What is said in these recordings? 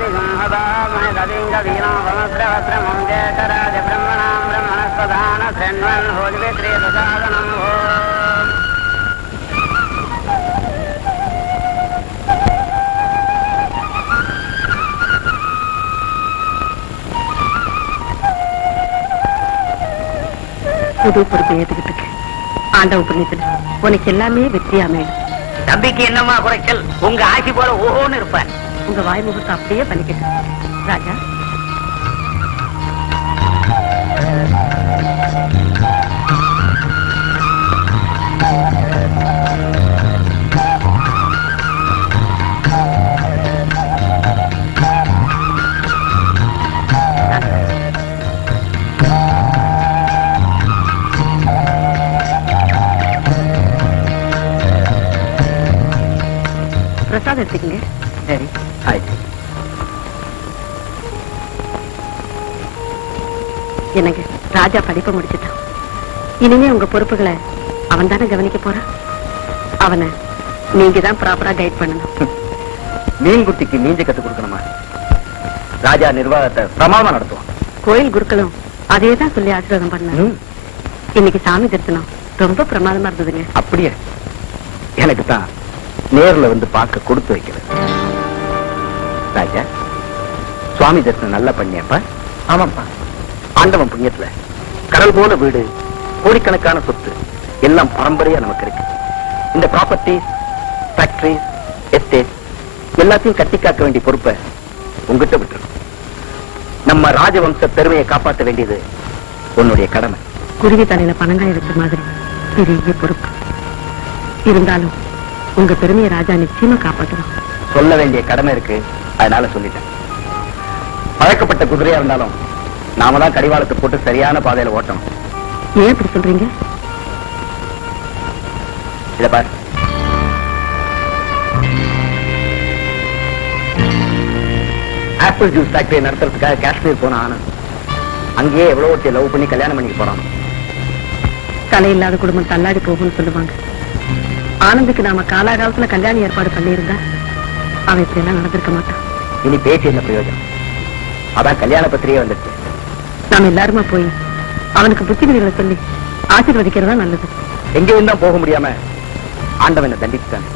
புது பொறுப்பை ஏத்துக்கிட்டு இருக்கேன். ஆண்டவ புண்ணியத்துல உனக்கு எல்லாமே வெற்றியா மேலும். தம்பிக்கு என்னமா குறைச்சல்? உங்க ஆட்சி போல ஓஹோன்னு இருப்பேன். உங்க வாய் முகத்தை அப்படியே பண்ணிக்கிட்டு ராஜா. பிரசாதம் எடுத்துக்கங்க. சரி, ஆயிடுச்சு. என்னங்க, ராஜா படிப்பை முடிச்சுட்டான். இனிமே உங்க பொறுப்புகளை அவன் தானே கவனிக்க போறான். அவனை நீங்க தான் ப்ராப்பரா கைட் பண்ணணும். மீன்குட்டிக்கு நீஞ்ச கத்து கொடுக்கணுமா? ராஜா நிர்வாகத்தை பிரமாதமா நடத்துவான். கோயில் குருக்களும் அதே தான் சொல்லி ஆசீர்வாதம் பண்ணாங்க. இன்னைக்கு சாமி தரிசனம் ரொம்ப பிரமாதமா இருந்ததுங்க. அப்படியே எனக்கு தான் நேர்ல வந்து பார்க்க கொடுத்து வைக்கிறது. ராஜா, சுவாமி தரிசனம் நல்லா பண்ணியப்பா? ஆமாப்பா. ஆண்டவன் புண்ணியத்துல கடல் போல வீடு, கோடிக்கணக்கான சொத்து எல்லாம் பரம்பரையா நமக்கு இருக்கு. இந்த ப்ராப்பர்ட்டிஸ், ஃபேக்டரிஸ், எஸ்டேட் எல்லாத்தையும் கட்டி காக்க வேண்டிய பொறுப்பை உங்ககிட்ட விட்டுரும். நம்ம ராஜவம்ச பெருமையை காப்பாற்ற வேண்டியது உன்னுடைய கடமை. குருவி தலையில பணங்காய் வச்ச மாதிரி பெரிய பொறுப்பு இருந்தாலும் உங்க பெருமையை ராஜா நிச்சயமா காப்பாற்றணும். சொல்ல வேண்டிய கடமை இருக்கு, அதனால சொல்லிட்டேன். பழக்கப்பட்ட குதிரையா இருந்தாலும் நாம தான் கடிவாளத்தை போட்டு சரியான பாதையில ஓட்டணும். ஏன் இப்படி சொல்றீங்க? இத பாரு, ஆப்பிள் ஜூஸ் ஃபேக்டரி நடத்துறதுக்காக காஷ்மீர் போன ஆனந்த் அங்கேயே எவ்வளவு ஒருத்தைய லவ் பண்ணி கல்யாணம் பண்ணிக்க போறான். தலை இல்லாத குடும்பம் தள்ளாடி போகும்னு சொல்லுவாங்க. ஆனந்துக்கு நாம காலாகாலத்துல கல்யாணம் ஏற்பாடு பண்ணியிருந்தா அவன் இப்படி எல்லாம் நடந்திருக்க மாட்டான். இனி பேச்சு என்ன பிரயோஜனம்? அதான் கல்யாண பத்திரிகை வந்துருச்சு. நாம எல்லாருமா போய் அவனுக்கு புத்திமதிகளை சொல்லி ஆசீர்வதிக்கிறதா நல்லது. எங்கேயும் தான் போக முடியாம ஆண்டவனை தண்டிச்சுட்டாங்க.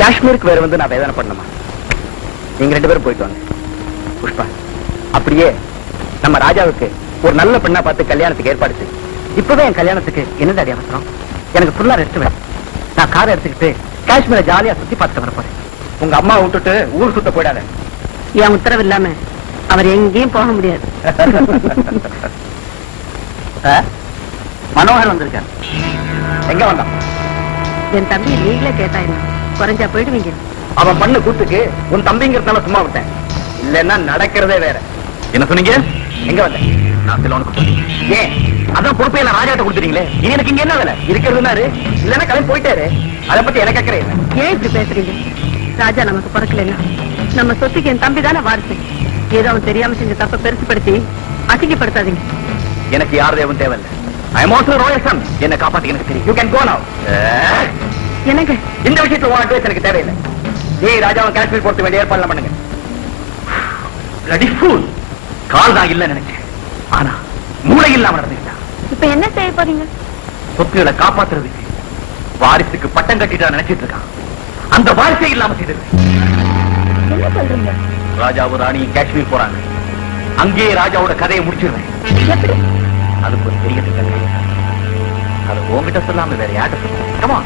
காஷ்மீருக்கு வேற வந்து நான் வேதனை பண்ணணுமா? நீங்க 2 பேரும் போயிட்டு வாங்க. புஷ்பா, அப்படியே நம்ம ராஜாவுக்கு ஒரு நல்ல பெண்ணா பார்த்து கல்யாணத்துக்கு ஏற்பாடு செய்யும். இப்பவே என் கல்யாணத்துக்கு என்னது அவசரம்? எனக்கு ஃபுல்லா ரெஸ்ட் வேணும். நான் காரை எடுத்துக்கிட்டு காஷ்மீரை ஜாலியா சுத்தி பார்த்துட்டு வரப்போறேன். உங்க அம்மா விட்டுட்டு ஊர் சுத்த போயிடாத. என் உத்தரவு இல்லாம அவர் எங்கேயும் போக முடியாது. மனோகர் வந்திருக்காரு. எங்க வந்தான்? என் தம்பி நீங்களே கேட்டா என்ன, குறைஞ்சா போயிடுவீங்க. அவன் பண்ண கூத்துக்கு உன் தம்பிங்கிறதுனால சும்மா விட்டேன். இல்லன்னா நடக்கிறதே வேற. என்ன சொன்னீங்க? எங்க வந்த? நான் சிலோனுக்கு. ஏன் அதான் பொறுப்பை நான் ராஜாட்ட கொடுத்துறீங்களே, இனி எனக்கு இங்க என்ன வேலை? இருக்கிறதுனாரு இல்லன்னா கிளம்பி போயிட்டாரு. அதை பத்தி எனக்கு அக்கறை இல்லை. ஏன் இப்படி பேசுறீங்க? ராஜா நமக்கு பிறக்கலன்னா நம்ம சொத்துக்கு என் தம்பி தானே வாரிசு. ஏதோ அவன் தெரியாம செஞ்ச தப்ப பெருசுப்படுத்தி அசிங்கப்படுத்தாதீங்க. எனக்கு யார் தேவன் தேவையில்லை. ஐ அம் ஆல்சோ ராயல் சன். என்ன காப்பாத்தி எனக்கு தெரியும். யூ கேன் கோ நவ. எனக்கு இந்த விஷயத்துல உன் அட்வைஸ் எனக்கு தேவையில்லை. நீ ராஜாவை காஷ்மீர் போட்டு வேண்டிய ஏற்பாடு பண்ணுங்க. bloody fool. கால் தான் இல்ல நினைச்சேன், ஆனா மூளை இல்லாம நடந்துட்டா. இப்ப என்ன செய்ய போறீங்க? சொத்துக்களை காப்பாத்துறதுக்கு வாரிசுக்கு பட்டம் கட்டிட்டா நினைச்சிட்டு இருக்கான். அந்த வாரிசே இல்லாம செய்தது. என்ன சொல்றீங்க? ராஜாவும் ராணியும் காஷ்மீர் போறாங்க. அங்கேயே ராஜாவோட கதையை முடிச்சிருவேன். எப்படி? அதுக்கு ஒரு பெரிய திட்டம். அது உங்ககிட்ட சொல்லாம வேற யார்கிட்ட சொல்லுங்க. Come on.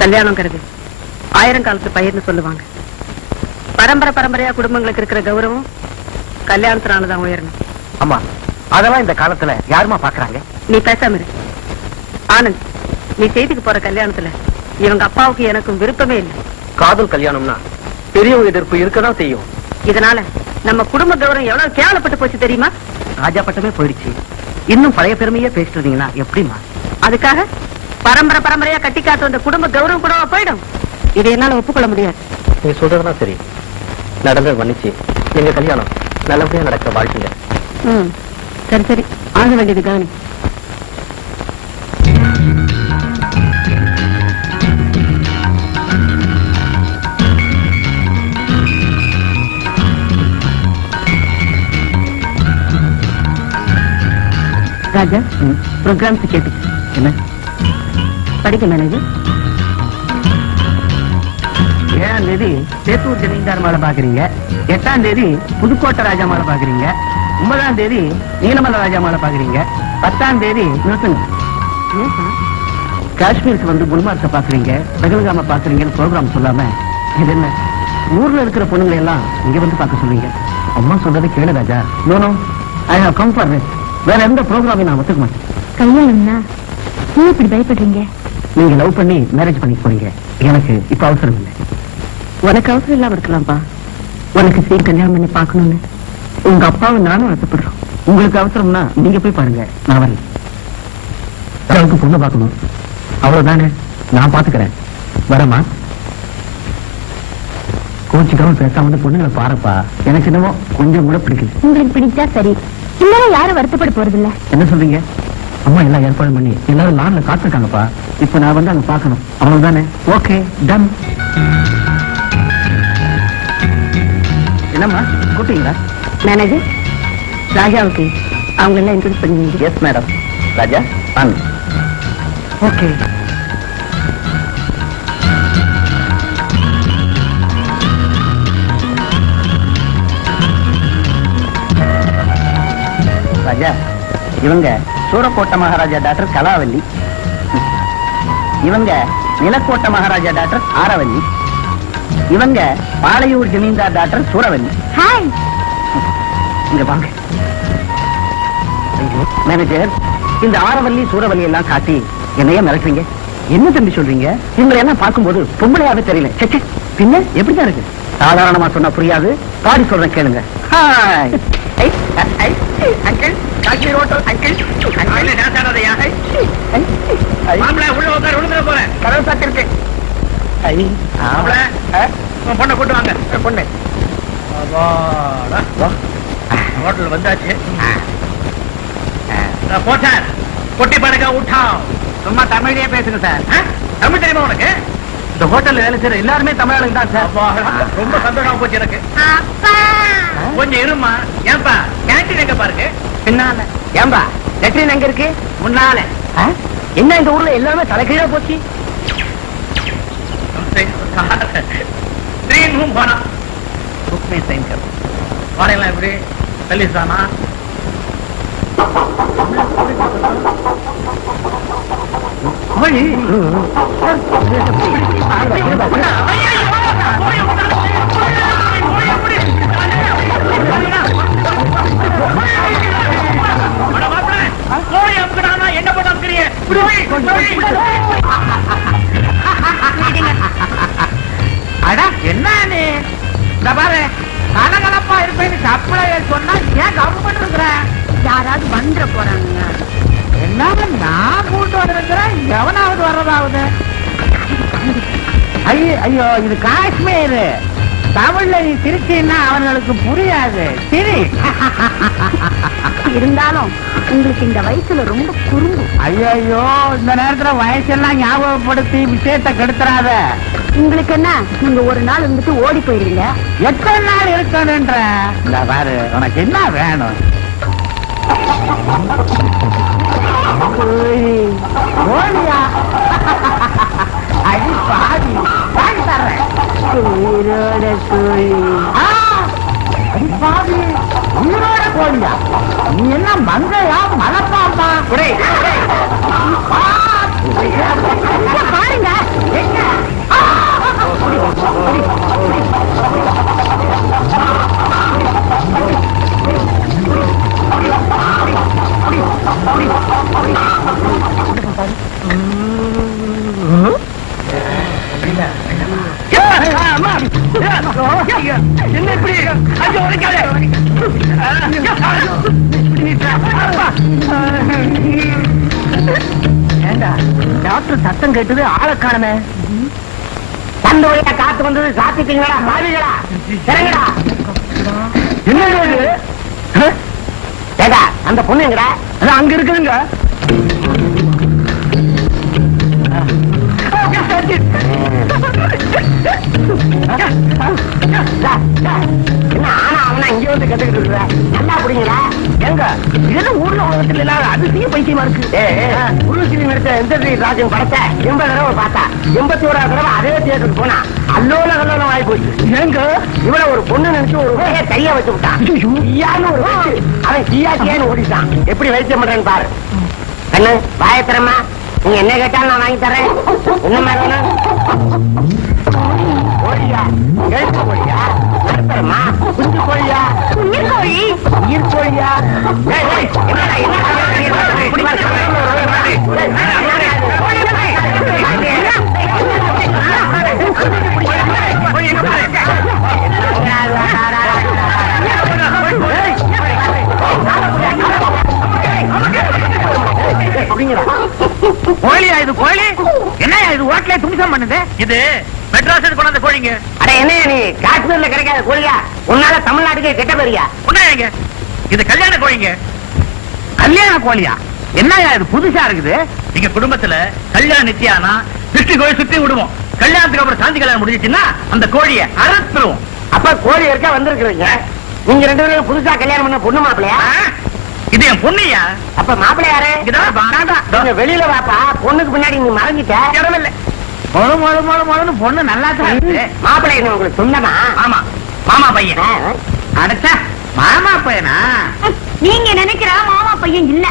கல்யாணங்கிறது ஆயிரங்காலத்து பயிர்னு சொல்லுவாங்க. பரம்பரை பரம்பரையா குடும்பங்களுக்கு இருக்கிற கௌரவம் கல்யாணத்தினாலதான் உயரணும். அம்மா, அதெல்லாம் இந்த காலத்துல யாருமா பாக்குறாங்க? நீ பேசாம இரு. ஆனந்த், நீ செய்துக்கு போற கல்யாணத்துல இவங்க அப்பாவுக்கு எனக்கும் விருப்பமே இல்லை. காதல் கல்யாணம்னா பெரியவங்க எதிர்ப்பு இருக்கதான் செய்யும். இதனால நம்ம குடும்ப கௌரவம் எவ்வளவு கேவலப்பட்டு போச்சு தெரியுமா? ராஜா பட்டமே போயிடுச்சு. இன்னும் பழைய பெருமையே பேசிட்டு இருந்தீங்கன்னா எப்படிமா? அதுக்காக பரம்பரை பரம்பரையா கட்டி காத்து வந்த குடும்ப கௌரவம் கூட போயிடும். இதை என்னால ஒப்புக்கொள்ள முடியாது. நீ சொல்றதுதான் சரி. நடந்தது மன்னிச்சு எங்க கல்யாணம் நல்லபடியா நடக்க வாழ்த்துங்க. சரி சரி, ஆக வேண்டியது கவனி. ராஜா, ப்ரோக்ராம்ஸ் கேட்டு என்ன படிக்க மேனேஜர்? 7ஆம் தேதி சேத்தூர் ஜமீன்தார் மாலை பாக்குறீங்க, 8ஆம் தேதி புதுக்கோட்டை ராஜா மாலை பாக்குறீங்க, 9ஆம் தேதி நீலமலை ராஜா மாலை பாக்குறீங்க, 10ஆம் தேதி காஷ்மீருக்கு வந்து குல்மார்க்க பாக்குறீங்க, பகல்காம பாக்குறீங்கன்னு ப்ரோக்ராம் சொல்லாம இது என்ன ஊர்ல இருக்கிற பொண்ணுங்களை எல்லாம் இங்க வந்து பார்க்க சொல்றீங்க? அம்மா சொல்றது கேளு Raja. No, I have come for this. வேற எந்த ப்ரோக்ராமையும் நான் ஒத்துக்க மாட்டேன். கல்யாணம்னா நீங்க இப்படி பயப்படுறீங்க? நீங்க லவ் பண்ணி மேரேஜ் பண்ணி போறீங்க. எனக்கு இப்ப அவசரம் இல்லை. உனக்கு அவசரம் இல்லாம இருக்கலாம்ப்பா. உனக்கு சீர் கல்யாணம் பண்ணி பார்க்கணும்னு உங்க அப்பாவும் நானும் ஆசைப்படுறோம். உங்களுக்கு அவசரம்னா நீங்க போய் பாருங்க, நான் வரேன். அவருக்கு பொண்ணு பார்க்கணும், அவ்வளவுதானே. நான் பாத்துக்கிறேன். வரமா? கோச்சிக்காம பேசாம வந்து பொண்ணுங்களை பாருப்பா. எனக்கு என்னமோ கொஞ்சம் கூட பிடிக்கல. உங்களுக்கு பிடிச்சா சரி, இல்லைன்னா யாரும் வருத்தப்பட போறது இல்ல. என்ன சொல்றீங்க? அம்மா எல்லாம் ஏற்பாடு பண்ணி எல்லாரும் லான்ல காத்திருக்காங்கப்பா. இப்ப நான் வந்து அங்க பாக்கணும், அவ்வளவுதானே. Okay, done. என்னம்மா கூப்பிட்டீங்களா? மேனேஜர், ராஜாவுக்கு அவங்க எல்லாம் இன்ட்ரோடியூஸ் பண்ணுவீங்க? Yes madam. ராஜா வாங்க. ஓகே. ராஜா, இவங்க சூரக்கோட்டை மகாராஜா டாக்டர் கலாவல்லி, இவங்க நிலக்கோட்டை மகாராஜா டாக்டர் ஆரவல்லி, இவங்க பாளையூர் ஜமீன்தார் டாக்டர் சூரவல்லி. ஹாய். இங்க வாங்க. மேனேஜர், இந்த ஆரவல்லி சூரவல்லி எல்லாம் காட்டி என்னைய மிரட்டுறீங்க? என்ன தம்பி சொல்றீங்க? இவங்களை எல்லாம் பார்க்கும்போது பொம்பளையாவே தெரியல. சே, பின்ன எப்படிதான் இருக்கு? சாதாரணமா சொன்னா புரியாது, பாடி சொல்றேன் கேளுங்க. Hi uncle, Kashmir hotel uncle. உள்ள உட்கார், விழுந்துட போறேன். கதவு சாத்திருக்கு. பொண்ணை கூட்டு வாங்க. பொண்ணு ஹோட்டல் வந்தாச்சு. போட்டார் பொட்டி படக்க உட்டாம். சும்மா தமிழே பேசுங்க சார். தமிழ் தெரியுமா உனக்கு? இந்த ஹோட்டல்ல வேலை செய்யற எல்லாருமே தமிழாளுங்க தான் சார். ரொம்ப சந்தோஷமா போச்சு எனக்கு. கொஞ்சம் இருமா. ஏன்பா கேண்டீன் எங்க பாருங்க? பின்னால. ஏன்பா லெட்ரின் எங்க இருக்கு? முன்னால. என்ன இந்த ஊர்ல எல்லாமே தலைகீழா போச்சு? போனா வாடெல்லாம் எப்படி சலீசானா? என்ன பண்ண என்ன நீ பாரு கலகலப்பா இருப்பேன்னு சப்ளை சொன்னா ஏன் கவர்மெண்ட் இருக்கிற? யாராவது வந்துட போறாங்க. எல்லாமே நான் கூட்டு வந்திருக்கிறேன், எவனாவது வர்றதாவது? ஐயோ ஐயோ, இது காஷ்மீர். தமிழ்ல நீ சிரிச்சீன்னா அவங்களுக்கு புரியாது. சிரி. இருந்தாலும் உங்களுக்கு இந்த வயசுல ரொம்ப குறும்பு. ஐயோ, இந்த நேரத்துல வயசெல்லாம் ஞாபகப்படுத்தி விஷயத்தை கெடுத்துறாத. உங்களுக்கு என்ன, நீங்க ஒரு நாள் இருந்துட்டு ஓடி போயிருவீங்க. எத்தனை நாள் இருக்கணும்ன்ற? இந்த பாரு, உனக்கு என்ன வேணும்? கோழியா? அடி பாதி வாங்கி தர்றேன். உயிரோட கோழி. அடி பாதி உயிரோட கோழியா? நீ என்ன மங்கையா மலப்பாம்பா? பாருங்க. என்ன இப்படி ஏண்டா டாக்டர் சத்தம் கேட்டது ஆளை காணமே. தந்த வழியா காத்து வந்தது சாத்திட்டீங்களா? மாறிகளா? இறங்கடா. என்ன ஏடா அந்த பொண்ணு எங்கடா? அங்க இருக்குதுங்க. என்ன ஆனா அவனா இங்க வந்து கத்துக்கிட்டு இருக்கிற? நல்லா புடிங்களா? எங்க இது ஊர்ல உலகத்துல இல்லாத அதிசய பைத்தியமா இருக்கு. உருவசிலி நடிச்ச எந்த ராஜன் படத்தை 80 தடவை பார்த்தா, 81வது தடவை அதே தியேட்டருக்கு போனா அல்லோல கல்லோலம் ஆகி போச்சு. எங்க இவளை ஒரு பொண்ணு நினைச்சு ஒரு வகையை கையா வச்சு விட்டான். ஈயான்னு ஒரு வச்சு அவன் ஈயாக்கியான்னு ஓடிட்டான். எப்படி வைத்தியம் பண்றேன்னு பாரு. கண்ணு வாயத்திரமா, நீங்க என்ன கேட்டாலும் நான் வாங்கி தரேன். என்ன மாதிரி வேணும்? கோழியா? எழுத்து கோழியா? நடத்துறமா? குஞ்சு கோழியா? உயிர் கோழி. உயிர் கோழியா? கோழியா? இது கோழி என்னையா? இது ஓட்டலே துணிசம் பண்ணுது. இது மெட்ராஸ் கொண்டாந்த கோழிங்க. அட என்ன நீ காஷ்மீர்ல கிடைக்காத கோழியா? உன்னால தமிழ்நாட்டுக்கு கெட்ட பேரியா? உன்னாங்க இது கல்யாண கோழிங்க. கல்யாண கோழியா? என்னயா இது புதுசா இருக்குது? எங்க குடும்பத்துல கல்யாணம் நிச்சயானா திருஷ்டி கோழி சுத்தி விடுவோம். கல்யாணத்துக்கு அப்புறம் சாந்தி கல்யாணம் முடிஞ்சிச்சுன்னா அந்த கோழியை அறுத்துருவோம். அப்ப கோழி இருக்க வந்திருக்கிறீங்க. நீங்க 2 பேரும் புதுசா கல்யாணம் பண்ண பொண்ணு மாப்பிளையா? இது என் பொண்ணுயா. அப்ப மாப்பிள்ளை யாரு? வெளியில வாப்பா. பொண்ணுக்கு பின்னாடி நீ மறைஞ்சிட்ட. இடமில்ல. பொண்ணு நல்லா தான். மாப்பிள்ளை என்ன உங்களுக்கு சொந்தமா? ஆமா, மாமா பையன். அடைச்சா மாமா பையனா? நீங்க நினைக்கிற மாமா பையன் இல்ல,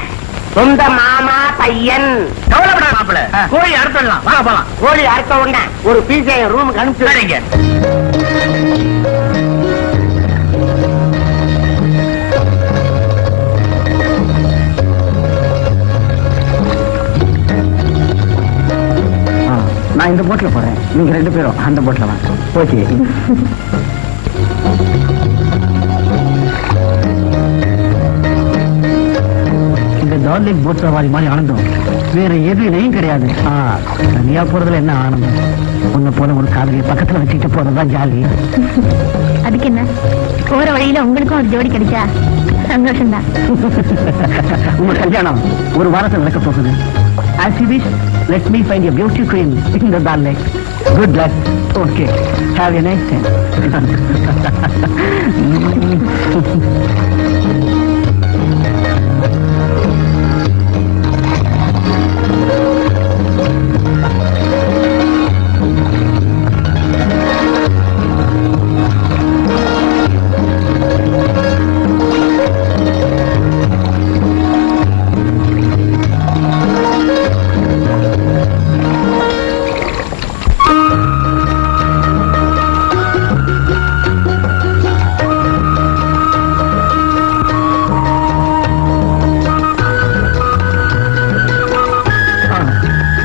சொந்த மாமா பையன். கவலைப்படாத மாப்பிள்ளை, கோழி அறுத்தலாம். வாங்க போலாம். கோழி அறுத்த உடனே ஒரு பீஸ் ரூமுக்கு அனுப்பிச்சுடுறீங்க. நான் இந்த போட்ல போறேன், நீங்க 2 பேரும் அந்த போட்ல வாங்க. ஓகே. இந்த டார்லிங் போட் சவாரி மாதிரி ஆனந்தம் வேற எதுலையும் கிடையாது. தனியா போறதுல என்ன ஆனந்தம்? உன்னை போல ஒரு காதலியை பக்கத்துல வச்சுட்டு போறதுதான் ஜாலி. அதுக்கு என்ன, போற வழியில உங்களுக்கும் ஒரு ஜோடி கிடைச்சா சந்தோஷம் தான். உங்க கல்யாணம் ஒரு வாரத்தில் நடக்க போகுது. As you wish, let me find a beauty queen in the Dal Lake. Good luck. Okay. Have a nice time.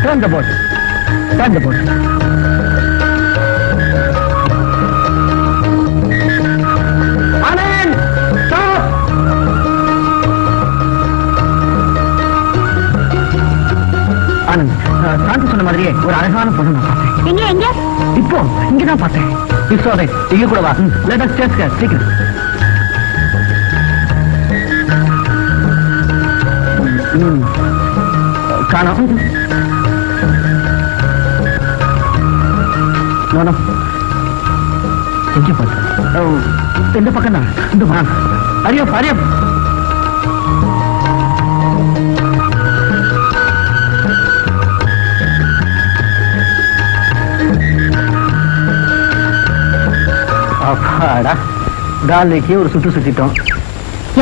Turn the boat. Turn the boat. Anand! Stop! Anand, சாந்தி சொன்ன மாதிரியே ஒரு அழகான பொண்ணு நான் பார்த்தேன். எங்க எங்க? இப்போ இங்கதான் பார்த்தேன். இங்க கூட வா. Let us check her. சீக்கிரம். காணோம். எங்க பார்த்தேன்? இந்த பக்கம் தான். இந்த பக்கம். அரியம் அரியம். அப்பாடா, காலைக்கு ஒரு சுத்து சுத்திட்டோம்.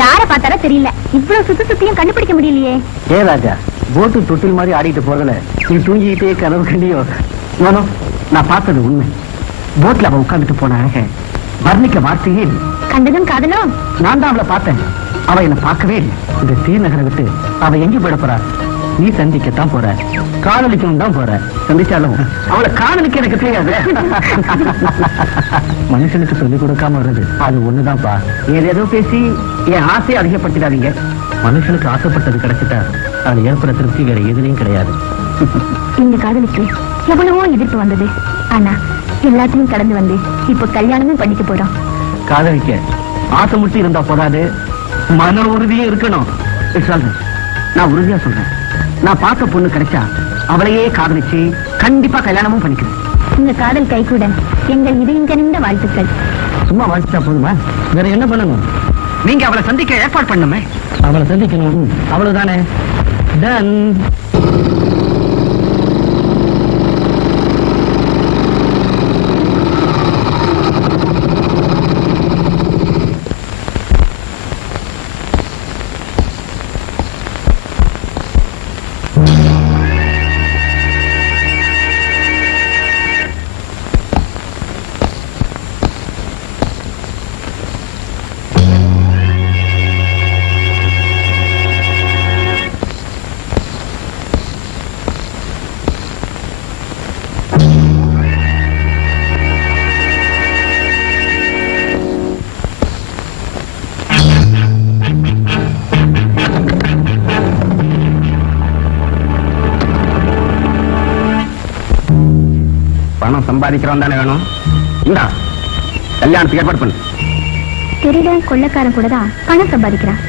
யார பார்த்தாரா தெரியல, இவ்வளவு சுத்தியும் கண்டுபிடிக்க முடியலையே. ஏ ராஜா, போட்டு தொட்டில் மாதிரி ஆடிட்டு போறதுல நீ தூங்கிக்கிட்டே கனவு கண்டியோ? நான் பார்த்தது உண்மை. போட்ல அவ உட்கார்ந்துட்டு போன அழக வர்ணிக்க வார்த்தையே இல்லை. கண்டதும் காதலும். நான் தான் அவளை பார்த்தேன், அவ என்ன பார்க்கவே இல்லை. இந்த தீநகரை விட்டு அவ எங்க போயிட போறா? நீ சந்திக்கத்தான் போற, காதலிக்கணும் தான் போற. சந்திச்சாலும் அவளை காதலிக்க எனக்கு தெரியாது. மனுஷனுக்கு சொல்லிக் கொடுக்காம வர்றது அது ஒண்ணுதான்ப்பா. ஏதேதோ பேசி என் ஆசையை அதிகப்படுத்திடாதீங்க. மனுஷனுக்கு ஆசைப்பட்டது கிடைச்சிட்டா அது ஏற்பட திருப்தி வேற எதுலையும் கிடையாது. இந்த காதலுக்கு எவ்வளவோ எதிர்ப்பு வந்தது, ஆனா எல்லாத்தையும் கடந்து வந்து இப்ப கல்யாணமும் பண்ணிக்க போறோம். காதலிக்க ஆசை மட்டும் இருந்தா போதாது, மன உறுதியும் இருக்கணும். நான் உறுதியா சொல்றேன், நான் பார்த்த பொண்ணு கிடைச்சா அவளையே காதலிச்சு கண்டிப்பா கல்யாணமும் பண்ணிக்கிறேன். இந்த காதல் கைகூட எங்கள் இதயம் கனிந்த வாழ்த்துக்கள். சும்மா வாழ்த்துட்டா போதுமா? வேற என்ன பண்ணணும்? நீங்க அவளை சந்திக்க ஏற்பாடு பண்ணுமே. அவளை சந்திக்கணும், அவ்வளவுதானே. டன். பணம் சம்பாதிக்கிறோம் தானே வேணும். இந்தா கல்யாணத்துக்கு ஏற்பாடு பண்ணு. திருடன் கொள்ளக்காரன் கூட தான் பணம் சம்பாதிக்கிறான்.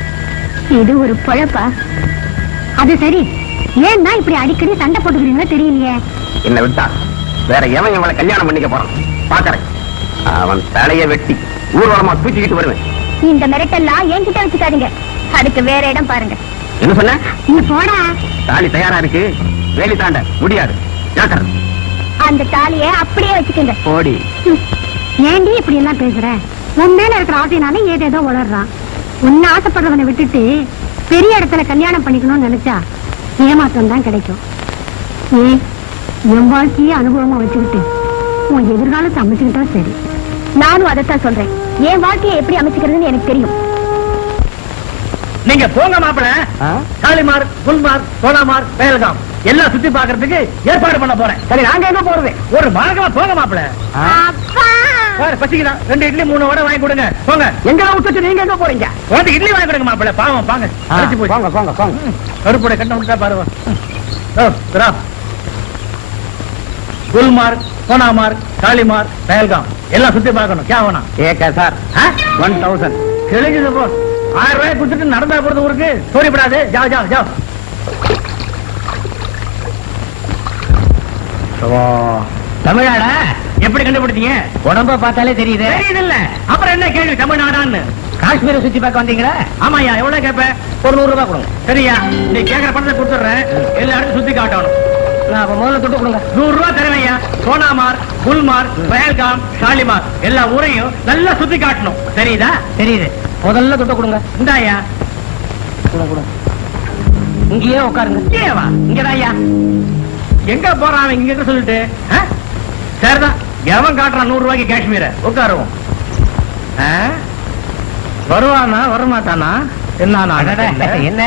இது ஒரு பொழப்பா? அது சரி, ஏன்னா இப்படி அடிக்கடி சண்டை போட்டுக்கிறீங்களோ தெரியலையே. என்ன விட்டா வேற எவன் இவளை கல்யாணம் பண்ணிக்க போறான் பாக்குறேன். அவன் தலையை வெட்டி ஊர்வலமா தூக்கிக்கிட்டு வருவேன். இந்த மிரட்டெல்லாம் என்கிட்ட வச்சுக்காதீங்க, அதுக்கு வேற இடம் பாருங்க. என்ன சொன்ன? நீ போடா. தாலி தயாரா இருக்கு, வேலி தாண்ட முடியாது. அந்த தாலியை அப்படியே வச்சுக்கங்க. போடி. ஏண்டி இப்படி எல்லாம் பேசுற? உன் மேல இருக்கிற ஆசைனால ஏதேதோ வளர்றான். உன்ன ஆசைப்படுறவனை விட்டுட்டு பெரிய இடத்துல கல்யாணம் பண்ணிக்கணும்னு நினைச்சா ஏமாற்றம் தான் கிடைக்கும். என் வாழ்க்கையே அனுபவமா வச்சுக்கிட்டு உன் எதிர்காலத்தை அமைச்சுக்கிட்டா சரி. நானும் அதைத்தான் சொல்றேன், என் வாழ்க்கையை எப்படி அமைச்சுக்கிறதுன்னு எனக்கு தெரியும். நீங்க போங்க மாப்பிள்ள. காளிமார், குல்மார், சோனாமார், பேல்காம் எல்லாம் சுத்தி பாக்குறதுக்கு ஏற்பாடு பண்ண போறேன். சரி, நாங்க எங்க போறது? ஒரு மார்க்கமா போங்க மாப்பிள்ள. பசிக்குதான், 2 இட்லி 3 வடை வாங்கி கொடுங்க. போங்க. எங்க விட்டுட்டு நீங்க எங்க போறீங்க? வந்து இட்லி வாங்கி கொடுங்க மாப்பிள்ள. பாவம் பாங்க. போங்க போங்க போங்க. கருப்புடை கட்ட விட்டா பாருவா. குல்மார், சோனாமார், காளிமார், பேல்காம் எல்லாம் சுத்தி பார்க்கணும். கே வேணும்? ஏகா சார் 1000 கிழிஞ்சது போ. 1000 ரூபாய் கொடுத்துட்டு நடந்தா போறது ஊருக்கு சோறிப்படாது. ஜாவ் ஜாவ் ஜாவ். தமிழ்நாடா எப்படி கண்டுபிடிச்சீங்க? உடம்ப பார்த்தாலே தெரியுது. தெரியுது இல்ல, அப்புறம் என்ன கேள்வி தமிழ்நாடான்னு? காஷ்மீரை சுத்தி பார்க்க வந்தீங்களா? ஆமாயா, எவ்வளவு கேப்ப? ஒரு 100 ரூபாய் கொடுங்க. சரியா, நீ கேக்குற பணத்தை கொடுத்துடுறேன். எல்லா இடத்தையும் சுத்தி காட்டணும். முதல்ல தொட்டு கொடுங்க. 100 ரூபாய் தருவையா. சோனாமார், குல்மார், பஹல்காம், ஷாலிமார் எல்லா ஊரையும் நல்லா சுத்தி காட்டணும். தெரியுதா? தெரியுது. முதல்ல தொட்டு கொடுங்க. இந்தாயா. இங்கேயே உட்காருங்க. இங்கேவா? இங்கதாயா. எங்க போறான் இங்க சொல்லிட்டு? சரிதான், எவன் காட்டுறான் 100 ரூபாய்க்கு காஷ்மீர? உட்காருவோம். வருவானா வரமாட்டானா? என்ன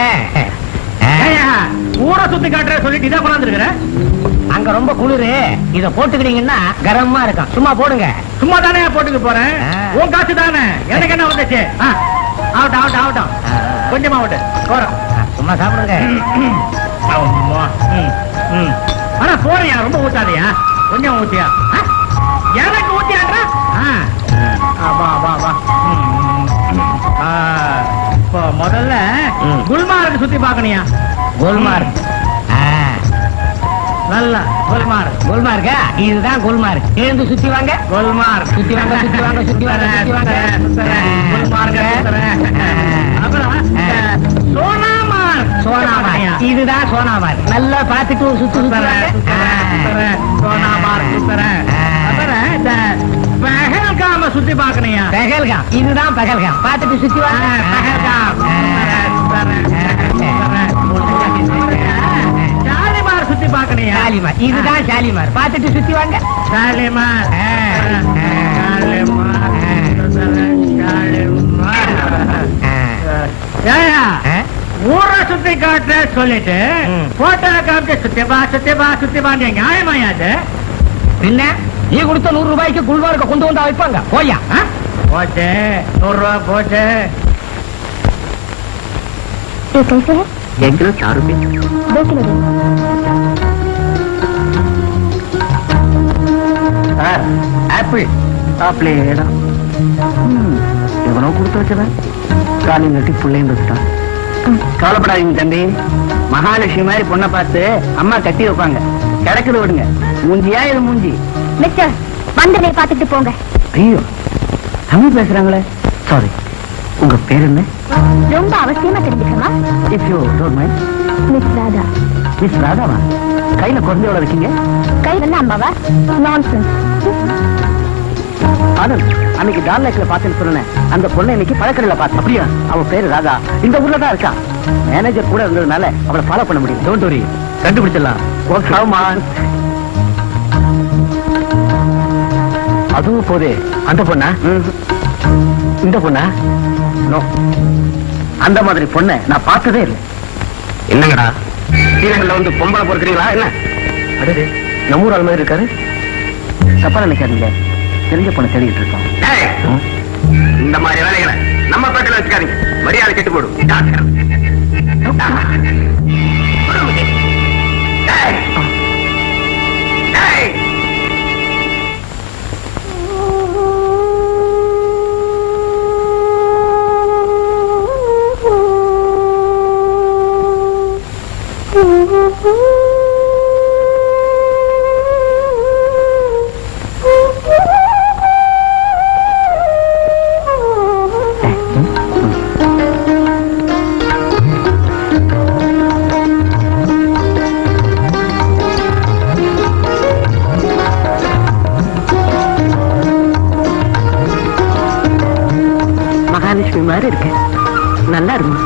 ஊரை சுத்தி காட்டுற சொல்லிட்டு இதான் கொண்டாந்துருக்கிற? அங்க ரொம்ப குளிரு, இத போட்டுக்கிட்டீங்கன்னா கரமா இருக்கும். சும்மா போடுங்க. சும்மா தானே போட்டுக்க போறேன். உன் காசு தானே, எனக்கு என்ன வந்துச்சு? ஆகட்டும் ஆகட்டும் ஆகட்டும், கொஞ்சமா ஆகட்டு போறோம். சும்மா சாப்பிடுங்க. ஆனா போறியா? ரொம்ப ஊத்தாதையா, கொஞ்சம் ஊத்தியா? முதல்ல குல்மார்க் சுத்தி பாக்கணியா. குல்மார்க் நல்ல குல்மார்க். குல்மார்க்கா? இதுதான் குல்மார்க். எழுந்து சுத்தி வாங்க. குல்மார்க் சுத்தி வாங்க, சுத்தி வாங்க, சுத்தி வாங்க, சுத்தி வாங்க. அப்புறம் சோனாமார்க். சோனாமார்க். இதுதான் சோனாமார்க். நல்லா பார்த்துட்டு ஒரு சுத்து சோனாமார்க். அப்புறம் இந்த பெஹல்காம சுத்தி பாக்கணியா. பெஹல்காம். இதுதான் பெஹல்காம். பார்த்துட்டு சுத்தி வாங்க. பெஹல்காம். ஷாலிமார் சுத்தி பாக்கணியா. ஷாலிமார். இதுதான் ஷாலிமார். பார்த்துட்டு சுத்தி வாங்க. ஷாலிமார். ஊரை சுத்தி காட்ட சொல்லிட்டு போட்டோ காமிட்டு சுத்திபா நியாயமாயாது. என்ன நீ கொடுத்த 100 ரூபாய்க்கு குல்மார்க்க கொண்டு வந்தா வைப்பாங்க? போயா. போச்சு 100 ரூபா போச்சு. எங்களோ 4 ஆப்பிள். ஆப்பிளேடா. எவனோ கொடுத்து வச்சவன் காலி நட்டி பிள்ளையும் வச்சுட்டான். கவலைப்படாதீங்க தம்பி. மகாலட்சுமி மாதிரி பொண்ணை பார்த்து அம்மா கட்டி வைப்பாங்க. கிடக்குது விடுங்க. மூஞ்சியா இது மூஞ்சி. மிஸ்டர் வந்தனை பார்த்துட்டு போங்க. ஐயோ, தமிழ் பேசுறாங்களே. சாரி. உங்க பேர் என்ன? ரொம்ப அவசியமா தெரிஞ்சுக்கவா? If you don't mind. Miss Radha. Miss ராதாவா? கையில குழந்தையோட இருக்கீங்க? கை வந்து அம்மாவா? நான்சென்ஸ். ஆனந்த், அன்னைக்கு டான்லைக்ல பார்த்தேன்னு சொன்னேன். அந்த பொண்ணை இன்னைக்கு பழக்கடையில பார்த்தேன். அப்படியா? அவ பேரு ராதா. இந்த ஊர்ல தான் இருக்கா. மேனேஜர் கூட இருந்ததுனால அவளை ஃபாலோ பண்ண முடியும். டோன்ட் வரி, கண்டுபிடிச்சிடலாம். ஓகே மான். அதுவும் போதே. அந்த பொண்ணா? இந்த பொண்ணா? நோ, அந்த மாதிரி பொண்ணை நான் பார்த்ததே இல்லை. என்னங்கடா சீரகல்ல வந்து பொம்பளை பொறுக்கிறீங்களா என்ன? அடே, நம்ம ஊர் ஆள் மாதிரி இருக்காரு. தப்பா நினைக்காதீங்க. தெரிஞ்ச பொண்ணை தேடிட்டு இருக்கோம். இந்த மாதிரி வேலைகளை நம்ம பேட்டில் வச்சுக்காதீங்க. மரியாதை கெட்டு போடும். மகாலட்சுமி மாதிரி இருக்கு. நல்லா இருக்கும்.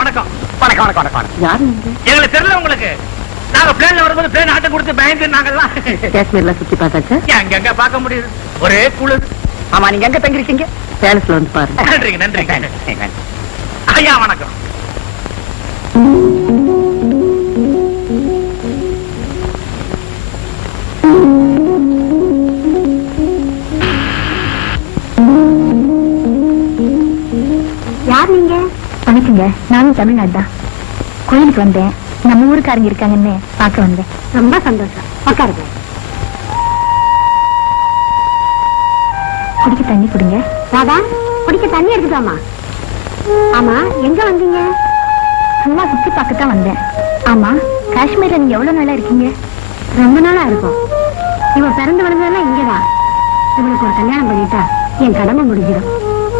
வணக்கம். வணக்கம் வணக்கம் வணக்கம். யாரு? எங்களுக்கு தெரியல. உங்களுக்கு நாங்க பிளேன்ல வரும்போது பிளேன் ஆட்ட கொடுத்து பயந்து நாங்கெல்லாம் காஷ்மீர்ல சுத்தி பார்த்தாச்சா? எங்க பார்க்க முடியுது. ஒரே குளிர். ஆமா, நீங்க எங்க தங்கிருக்கீங்க? பேலஸ்ல வந்து பாருங்க. நன்றிங்க நன்றிங்க. ஐயா வணக்கம். யார் நீங்க? வணக்கங்க, நானும் தமிழ்நாடு தான். கோயிலுக்கு வந்தேன். நம்ம ஊருக்காரங்க இருக்காங்கன்னு பார்க்க வந்தேன். ரொம்ப சந்தோஷம். உட்காருங்க. குடிக்க தண்ணி கொடுங்க. ராதா, குடிக்க தண்ணி எடுத்துட்டாமா? ஆமா, எங்க வந்தீங்க? சும்மா சுத்தி பார்க்கத்தான் வந்தேன். ஆமா, காஷ்மீர்ல நீங்க எவ்வளவு நாளா இருக்கீங்க? ரொம்ப நாளா இருக்கும். இவ பிறந்து வளர்ந்ததெல்லாம் இங்கதான். இவனுக்கு ஒரு கல்யாணம் பண்ணிட்டா என் கடமை முடிஞ்சிடும்.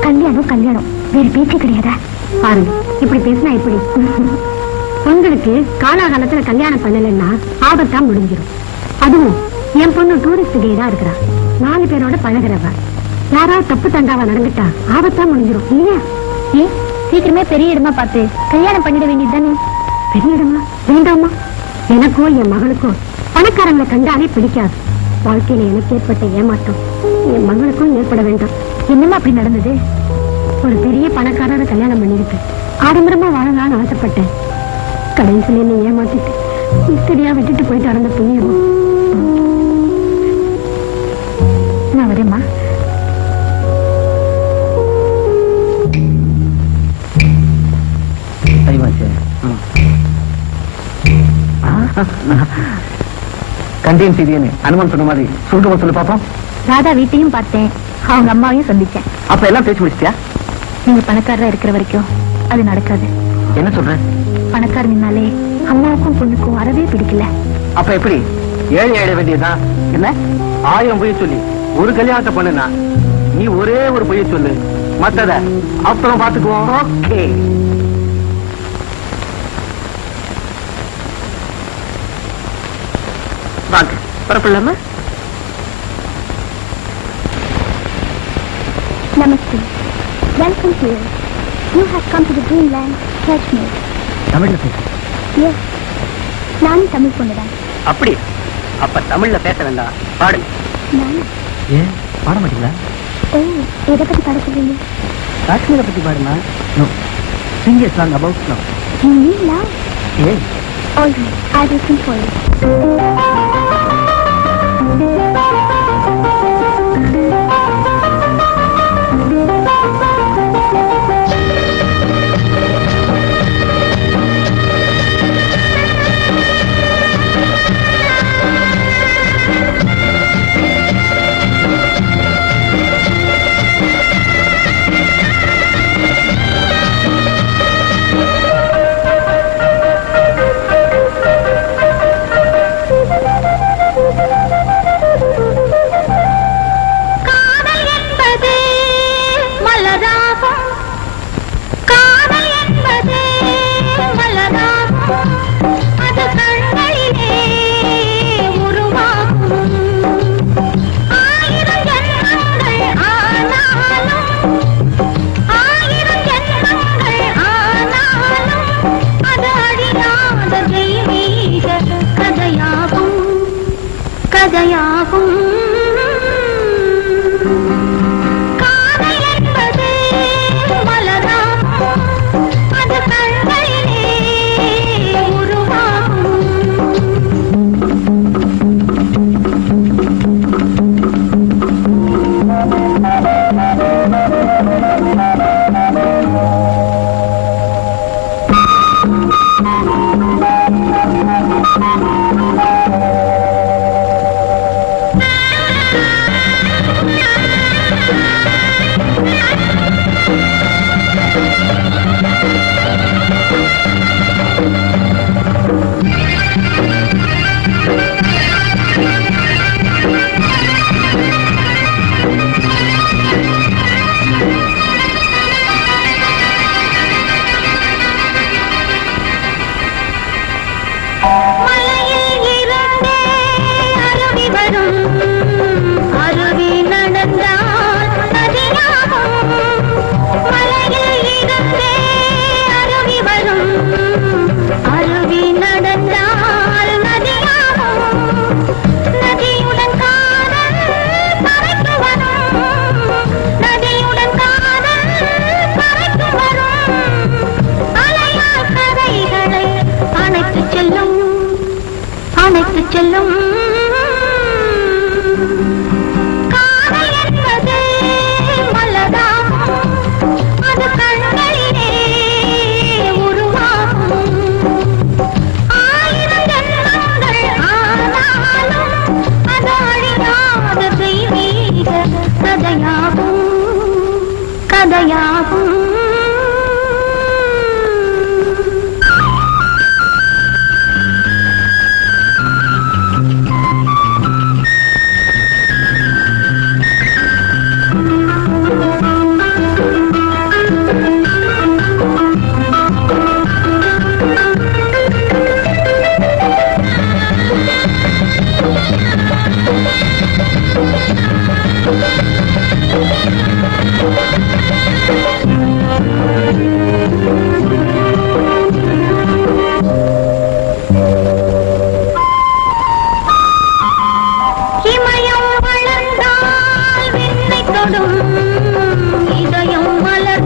கல்யாணம் கல்யாணம், வேற பேச்சு கிடையாதா? பாருங்க, இப்படி பேசினா எப்படி? உங்களுக்கு காலாகாலத்துல கல்யாணம் பண்ணலன்னா ஆபத்தா முடிஞ்சிடும். அதுவும் என் பொண்ணு டூரிஸ்ட் கைடா இருக்கிறா. 4 பேரோட பழகிறவ. யாராவது தப்பு தண்டாவா நடந்துட்டா ஆபத்தா முடிஞ்சிடும் இல்லையா? சீக்கிரமே பெரிய இடமா பார்த்து கல்யாணம் பண்ணிட வேண்டியதுதானே? பெரிய இடமா? வேண்டாமா? எனக்கோ என் மகளுக்கோ பணக்காரங்களை கண்டாலே பிடிக்காது. வாழ்க்கையில எனக்கு ஏற்பட்ட ஏமாற்றம் என் மகளுக்கும் ஏற்பட வேண்டாம். என்னமா அப்படி நடந்தது? ஒரு பெரிய பணக்காரரை கல்யாணம் பண்ணிக்கிட்டு ஆடம்பரமா வாழலாம்னு ஆசைப்பட்டேன். கடைசியில என்னை ஏமாத்திட்டு சரியா விட்டுட்டு போயிட்டு அந்த புண்ணியம். நான் வரேம்மா. கண்டேன் செய்தியன்னு அனுமன் சொன்ன மாதிரி சுருக்கமா சொல்லு பாப்போம். ராதா வீட்டையும் பார்த்தேன், அவங்க அம்மாவையும் சந்திச்சேன். அப்ப எல்லாம் பேச்சு முடிச்சியா? நீங்க பணக்காரரா இருக்கிற வரைக்கும் அது நடக்காது. என்ன சொல்ற? பணக்காரனாலே அம்மாவுக்கும் பொண்ணுக்கும் வரவே பிடிக்கல. அப்ப எப்படி? ஏழை ஏழ வேண்டியதுதான். என்ன 1000 பொய்ய சொல்லி ஒரு கல்யாணத்தை பண்ணுனா நீ ஒரே ஒரு பொய்ய சொல்லு, மத்தத அப்புறம் பாத்துக்குவோம். ஓகே. வாங்க பரப்பில்லாம. Namaste. Welcome here. You have come to the dreamland, Kashmir. தமிழ்ல பேச. Yes. நானும் தமிழ் பொண்ணுதான். அப்படி? அப்ப தமிழ்ல பேச வேண்டாம், பாடுங்க. நான் ஏன் பாட மாட்டீங்களா? ஓ, எதை பத்தி பாட சொல்றீங்க? காஷ்மீரை பத்தி பாடுமா? No. Sing a song about love. You mean love? Yes. All right, I will sing for you. செல்லும் காதல் என்பது மலராகும், அது கண்களிலே உருவாகும். 1000 ஜன்மங்கள் ஆனாலும் அது அழியாத தெய்வீக கதையாகும், கதையாகும். இதயம் மலர்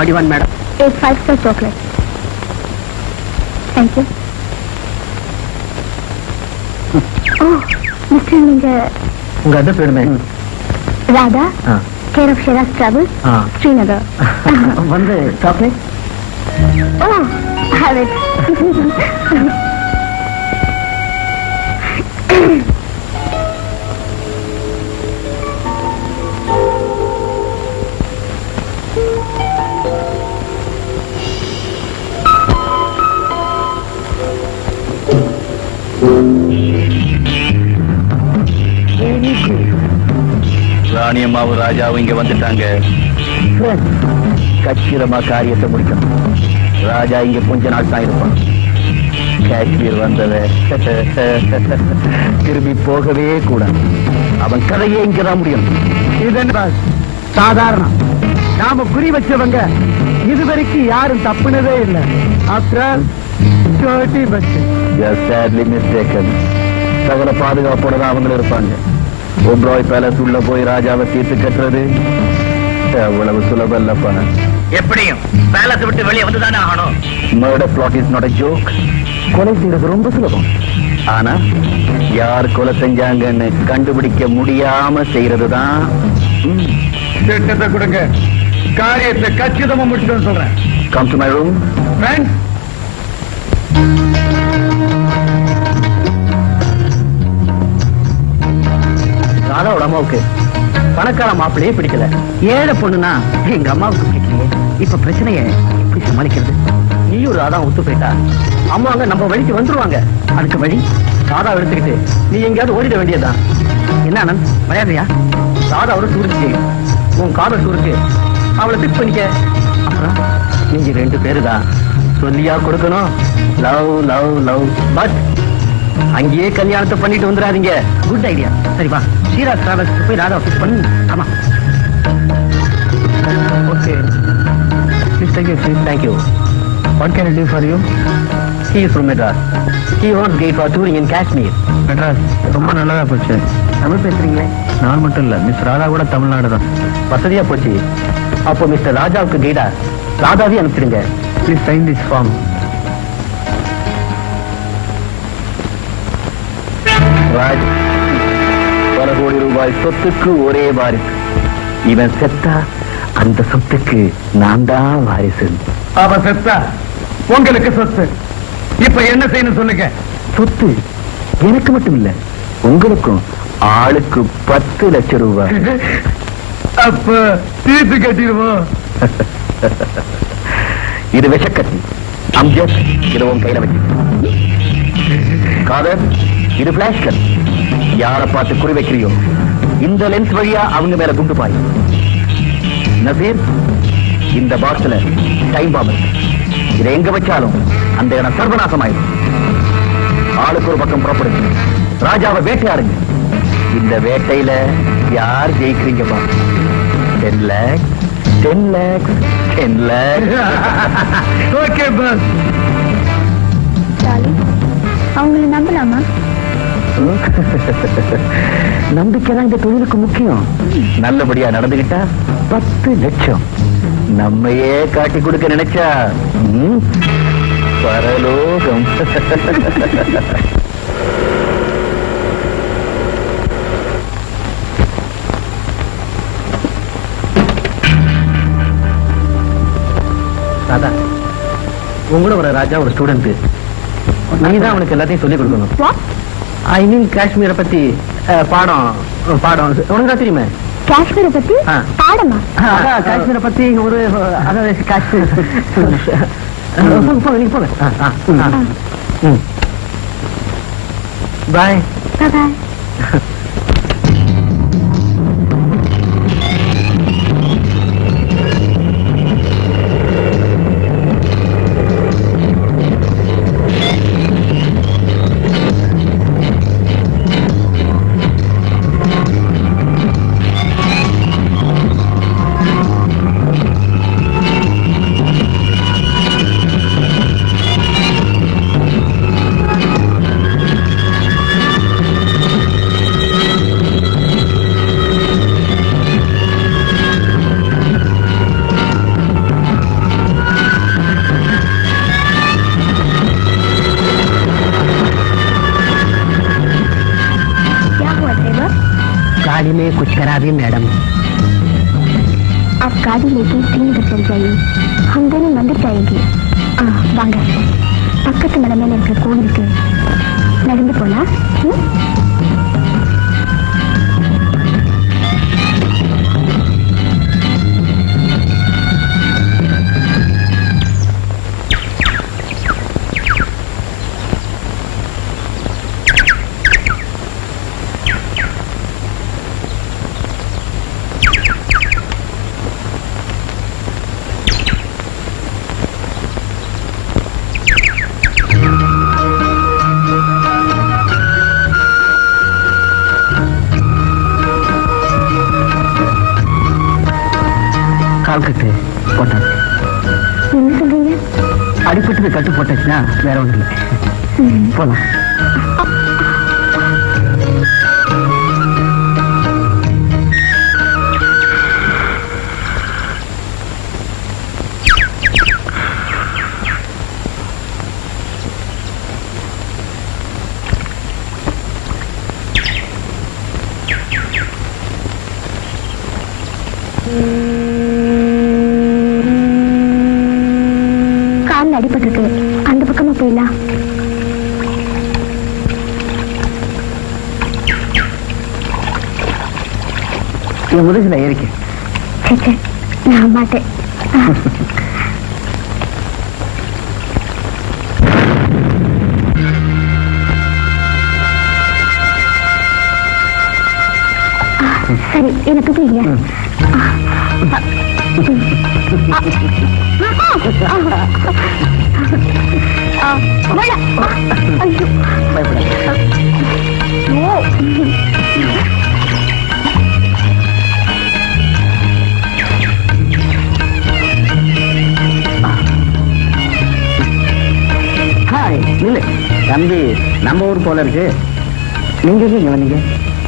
What do you want, madam? 8 5-star chocolate. Thank you. Oh, mister நீங்க உங்க அட்ரஸ் வேணுமே. Radha, care of Sheraz travels, Srinagar. வந்து சாக்லேட். Oh, have it. ராணியம்மாவும் ராஜாவும் இங்க வந்துட்டாங்க. கச்சிதமா காரியத்தை முடிக்கணும். ராஜா இங்க கொஞ்ச நாள் தான் இருப்பான். காஷ்மீர் வந்தவன் திரும்பி போகவே கூடாது. அவன் கதையே இங்கதான் முடியும். இது சாதாரணம். நாம குறி வச்சவங்க இதுவரைக்கும் யாரும் தப்புனதே இல்லை. சகல பாதுகாப்போட தான் அவங்களும் இருப்பாங்க. ஒப்ராய் பேலஸ் உள்ள போய் ராஜாவை தீர்த்து கட்டுறது அவ்வளவு சுலபம் இல்லப்பா. எப்படியும் பேலஸ் விட்டு வெளியே வந்துதானே ஆகணும். Murder plot is not a joke. கொலை செய்யறது ரொம்ப சுலபம். ஆனா யார் கொலை செஞ்சாங்கன்னு கண்டுபிடிக்க முடியாம செய்யறதுதான். திட்டத்தை கொடுங்க, காரியத்தை கச்சிதமா முடிச்சு சொல்றேன். Come to my room. ராதாவோட அம்மாவுக்கு பணக்கார மாப்பிள்ளையே பிடிக்கல. ஏழை பொண்ணுனா எங்க அம்மாவுக்கு பிடிக்கலையே. இப்ப பிரச்சனைய எப்படி சமாளிக்கிறது? நீயும் ராதா ஒத்து போயிட்டா அம்மாங்க நம்ம வழிக்கு வந்துருவாங்க. அதுக்கு வழி ராதா எடுத்துக்கிட்டு நீ எங்கேயாவது ஓடிட வேண்டியதுதான். என்ன ஆனந்த், மரியாதையா? ராதா ஒரு டூருக்கு, உன் காதல் டூருக்கு அவளை பிக் பண்ணிக்க. அப்புறம் நீங்க 2 பேரு தான் சொல்லியா கொடுக்கணும். Love love love. பட் அங்கேயே கல்யாணத்தை பண்ணிட்டு வந்துடாதீங்க. Good idea. சரிப்பா, ஸ்ரீராஜ் டிராவல்ஸ் போய் ராதா பிக் பண்ணு. ஆமா, okay. Please take your seat. Thank you. What can I do for you? He is from Madras. He wants gate for touring in Kashmir. Madras ரொம்ப நல்லதா போச்சு. தமிழ் பேசுறீங்களே? நான் மட்டும் இல்ல, மிஸ் ராதா கூட தமிழ்நாடு தான். வசதியா போச்சு. அப்போ மிஸ்டர் ராஜாவுக்கு கைடா ராதாவே அனுப்பிச்சிடுங்க. Please sign this form. Raj, பல கோடி ரூபாய் சொத்துக்கு ஒரே வாரிசு. இவன் செத்தா அந்த சொத்துக்கு நான் தான் வாரிசு. அவன் செத்தா உங்களுக்கு சொத்து. இப்ப என்ன செய்யணும் சொல்லுங்க. சொத்து எனக்கு மட்டும் இல்ல, உங்களுக்கும். ஆளுக்கு 10 லட்சம் ரூபாய். அப்ப தீர்த்து கட்டிடுவோம். இது விஷக்கட்டி. அம்ஜத், இதை உன் கையில வச்சு. காதர், இது பிளாஷ் கன். யாரை பார்த்து குறி வைக்கிறியோ இந்த லென்ஸ் வழியா அவங்க மேல குண்டு பாய். நசீர், இந்த பாக்ஸ்ல டைம் பாம்பு இருக்கு. இதை எங்க வச்சாலும் அந்த இடம் சர்வநாசம் ஆயிடும். ஆளுக்கு ஒரு பக்கம் புறப்படுங்க. ராஜாவை வேட்டையாடுங்க. இந்த வேட்டையில யார் ஜெயிக்கிறீங்கப்பா? 10 lakhs, 10 lakhs, 10 lakhs. Okay boss. அவங்களை நம்பலாமா? நம்பிக்கை தான் இந்த தொழிலுக்கு முக்கியம். நல்லபடியா நடந்துகிட்டா 10 லட்சம் நம்மையே காட்டி கொடுக்க நினைச்சா பரலோகம். ராதா, உங்களோட ஒரு ராஜா ஒரு ஸ்டூடெண்ட். நீதான் அவனுக்கு எல்லாத்தையும் சொல்லிக் கொடுக்கணும். ஐ மீன் காஷ்மீரை பத்தி பாடம் உனக்கு தான் தெரியுமே. காஷ்மீரை பத்தி பாடமா? காஷ்மீரை பத்தி ஒரு அதாவது காஷ்மீர். போங்க, நீங்க போங்க. பாய். பாய். अभी मैडम आप गाड़ी लेके 3 बजे चल जाइए, हम दोनों मंदिर जाएंगे. வாங்க, பக்கத்து மலை மேல இருக்கிற கோயிலுக்கு நடந்து போலாம். கால் கட்டு போட்டாச்சு. என்ன சொல்றீங்க? அடிப்பட்டது கட்டு போட்டாச்சுன்னா வேற ஒன்றும் இல்லை. போலாம். கால் அடிபட்டிருக்கு, அந்த பக்கமா போயிடலாம். என் முதுகுல ஏறிக்க. சே, நான் மாட்டேன். சரி, என்ன தூக்குவீங்க? இல்ல தம்பி, நம்ம ஊர் போல இருக்கு. நீங்க இங்க வந்தீங்க?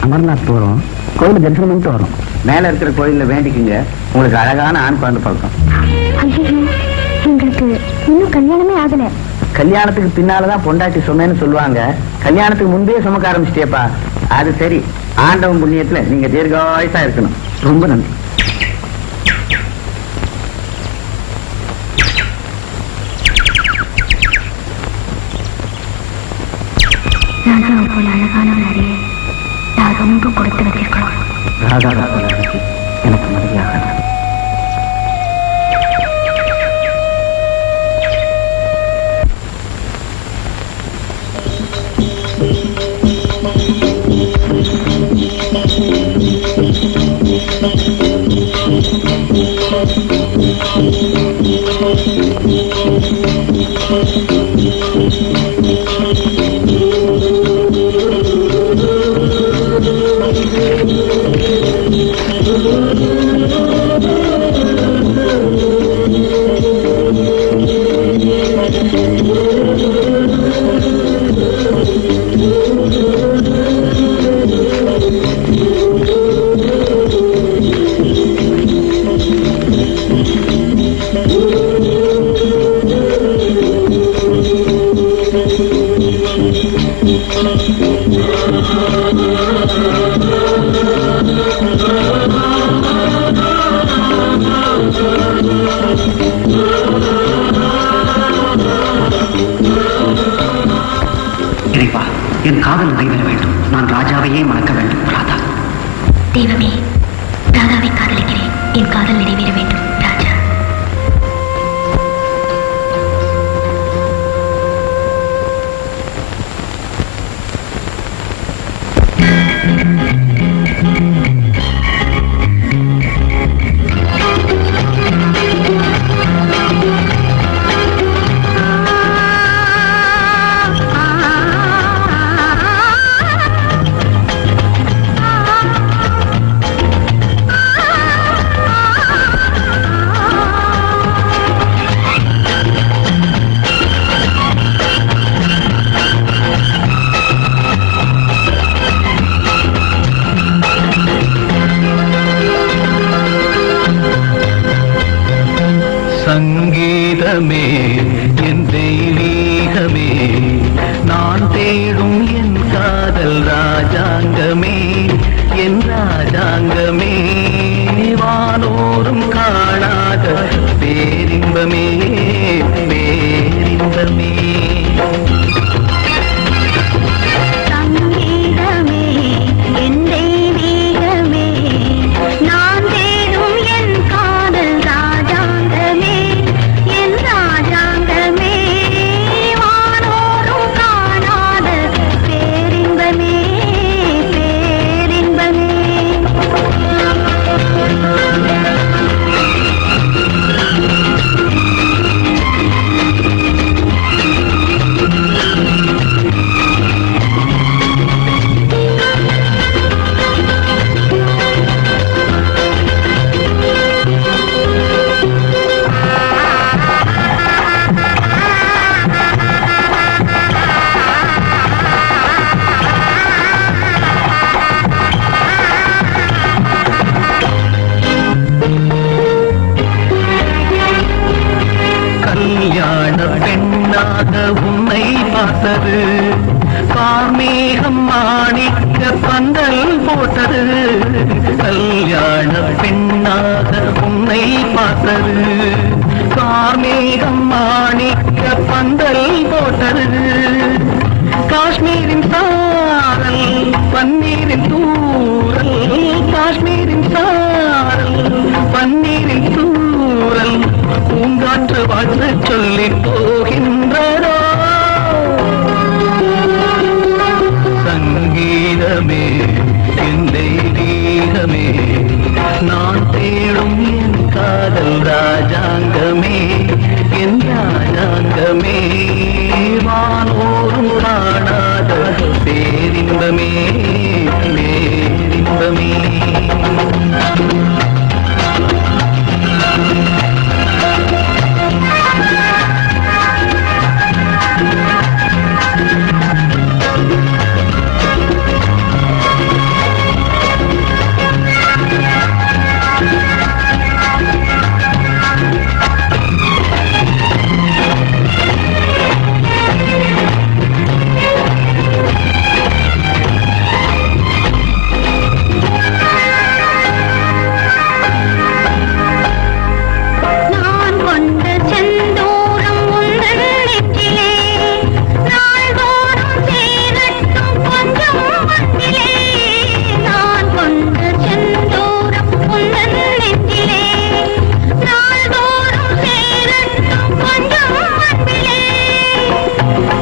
அமர்நாத் போறோம், கோயில் தரிசனம் பண்ணிட்டு வரோம். மேல இருக்கிற கோயில்ல வேண்டிக்குங்க, உங்களுக்கு அழகான ஆண் குழந்தை பழக்கம். எங்களுக்கு இன்னும் கல்யாணமே ஆகல. கல்யாணத்துக்கு பின்னாலதான் பொண்டாட்டி சொன்னேன்னு சொல்லுவாங்க. கல்யாணத்துக்கு முன்பே சுமக்க ஆரம்பிச்சிட்டேப்பா. அது சரி, ஆண்டவன் புண்ணியத்துல நீங்க தீர்காயுசா இருக்கணும். ரொம்ப நன்றி. ராதா போல அழகானவரே, நான் ரொம்ப கொடுத்து வச்சிருக்கணும். ராதா எனக்கு மனைவியாக இறைவா, என் காதல் நிறைவேற வேண்டும். நான் ராஜாவையே மணக்க வேண்டும். ராதா. தெய்வமே, ராதாவை காதலிக்கிறேன். என் காதல் நிறைவேற வேண்டும். ராஜா. சங்கீதமே என் தெய்வீகமே, நான் தேடும் என் காதல் ராஜாங்கமே, என் ராஜாங்கமே. வானோரும் காணாத பேரின்பமே பேரின்பமே. சங்கீதமே என் தெய்வீகமே, நான் தேடும் என் காதல் ராஜாங்கமே, என் ராஜாங்கமே, வானோரும் காணாத பேரின்பமே பேரின்பமே. கல்யாண பெண்ணாக உன்னை பார்த்தது, கார்மேகம் மாணிக்க பந்தல் போட்டது. கல்யாண பெண்ணாக உன்னை பார்த்தது, கார்மேகம் மாணிக்க பந்தல் போட்டது. காஷ்மீரின் சாரல் பன்னீரின் தூரல், காஷ்மீரின் சாரல் பன்னீரின் தூரல், பூங்காற்று வாழ்த்து சொல்லி போகின்றதோ. சங்கீதமே என் தெய்வீகமே, நான் தேடும் என் காதல் ராஜாங்கமே, என் ராஜாங்கமே, வானோரும் காணாத பேரின்பமே பேரின்பமே. நான் கொண்ட செந்தூரம் உந்தன் நெற்றிலே, நாள்தோறும் சேரட்டும் கொஞ்சம் வந்திலே. நான் கொண்ட செந்தூரம் உந்தன் நெற்றிலே, நாள்தோறும் சேரட்டும் கொஞ்சம் வந்திலே.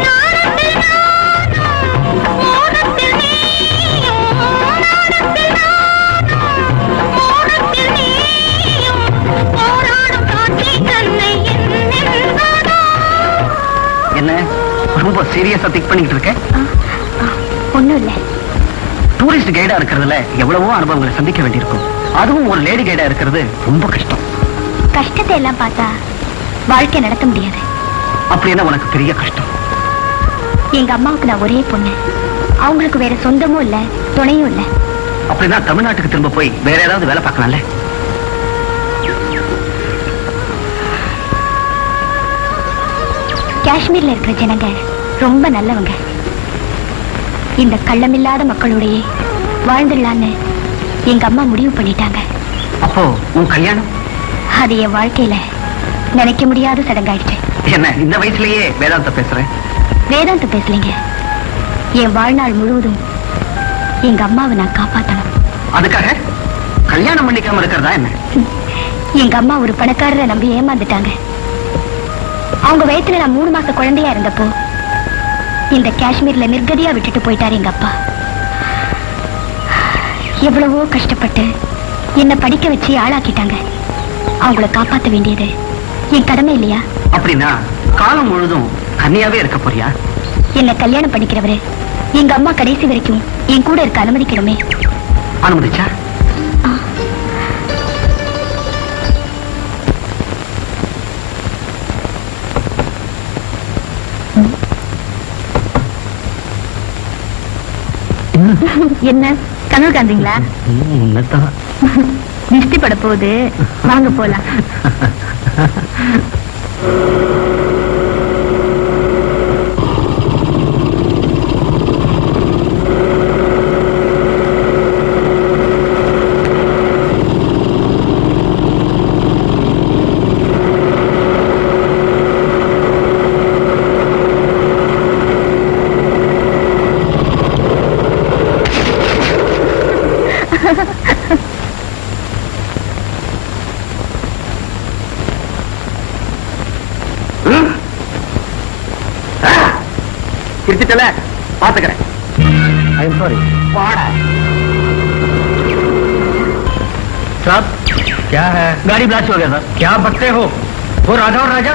நாணத்தில் நானும் மோகத்தில் நீயும், நாணத்தில் நானும் மோகத்தில் நீயும், போராடும் காட்சி தன்னை என்னென்பதோ. என்ன ரொம்ப சீரியஸா திங்க் பண்ணிட்டு இருக்க? ஒண்ணும் இல்லை. டூரிஸ்ட் கைடா இருக்கிறதுல எவ்வளவோ அனுபவங்களை சந்திக்க வேண்டியிருக்கும். அதுவும் ஒரு லேடி கைடா இருக்கிறது ரொம்ப கஷ்டம். கஷ்டத்தை எல்லாம் பார்த்தா வாழ்க்கை நடத்த முடியாது. அப்படி என்ன உனக்கு பெரிய கஷ்டம்? எங்க அம்மாவுக்கு நான் ஒரே பொண்ணு. அவங்களுக்கு வேற சொந்தமும் இல்ல, துணையும் இல்ல. அப்படின்னா தமிழ்நாட்டுக்கு திரும்ப போய் வேற ஏதாவது வேலை பார்க்கலாம்ல? காஷ்மீர்ல இருக்கிற ஜனங்க ரொம்ப நல்லவங்க. இந்த கள்ளமில்லாத மக்களோடையே வாழ்ந்துடலான்னு எங்க அம்மா முடிவு பண்ணிட்டாங்க. அப்போ உன் கல்யாணம்? அது என் வாழ்க்கையில நினைக்க முடியாத சடங்காயிடுச்சு. என்ன இந்த வயசுலயே வேதாந்த பேசுறேன்? வேதாந்த பேசலைங்க. என் வாழ்நாள் முழுவதும் எங்க அம்மாவை நான் காப்பாத்தணும். அதுக்காக கல்யாணம் பண்ணிக்காம இருக்கிறதா என்ன? எங்க அம்மா ஒரு பணக்காரரை நம்பி ஏமாந்துட்டாங்க. அவங்க வயித்துல நான் 3 மாச குழந்தையா இருந்தப்போ இந்த காஷ்மீர்ல நிர்கதியா விட்டுட்டு போயிட்டாரு எங்க அப்பா. எவ்வளவோ கஷ்டப்பட்டு என்ன படிக்க வச்சு ஆளாக்கிட்டாங்க. அவங்கள காப்பாத்த வேண்டியது என் கடமை இல்லையா? அப்படின்னா காலம் முழுதும் கன்னியாவே இருக்க போறியா? என்ன கல்யாணம் பண்ணிக்கிறவரு எங்க அம்மா கடைசி வரைக்கும் என் கூட இருக்க அனுமதிக்கணுமே. அனுமதிச்சா? என்ன கனவு காந்தீங்களா? திருஷ்டி பட போகுது, வாங்க போலாம். கிரிச்சிட்டல பாத்துக்கிறேன். I am sorry. வாடா. साहब क्या है? गाड़ी ब्लास्ट हो गया सर. क्या बकते हो? वो राजा और राजा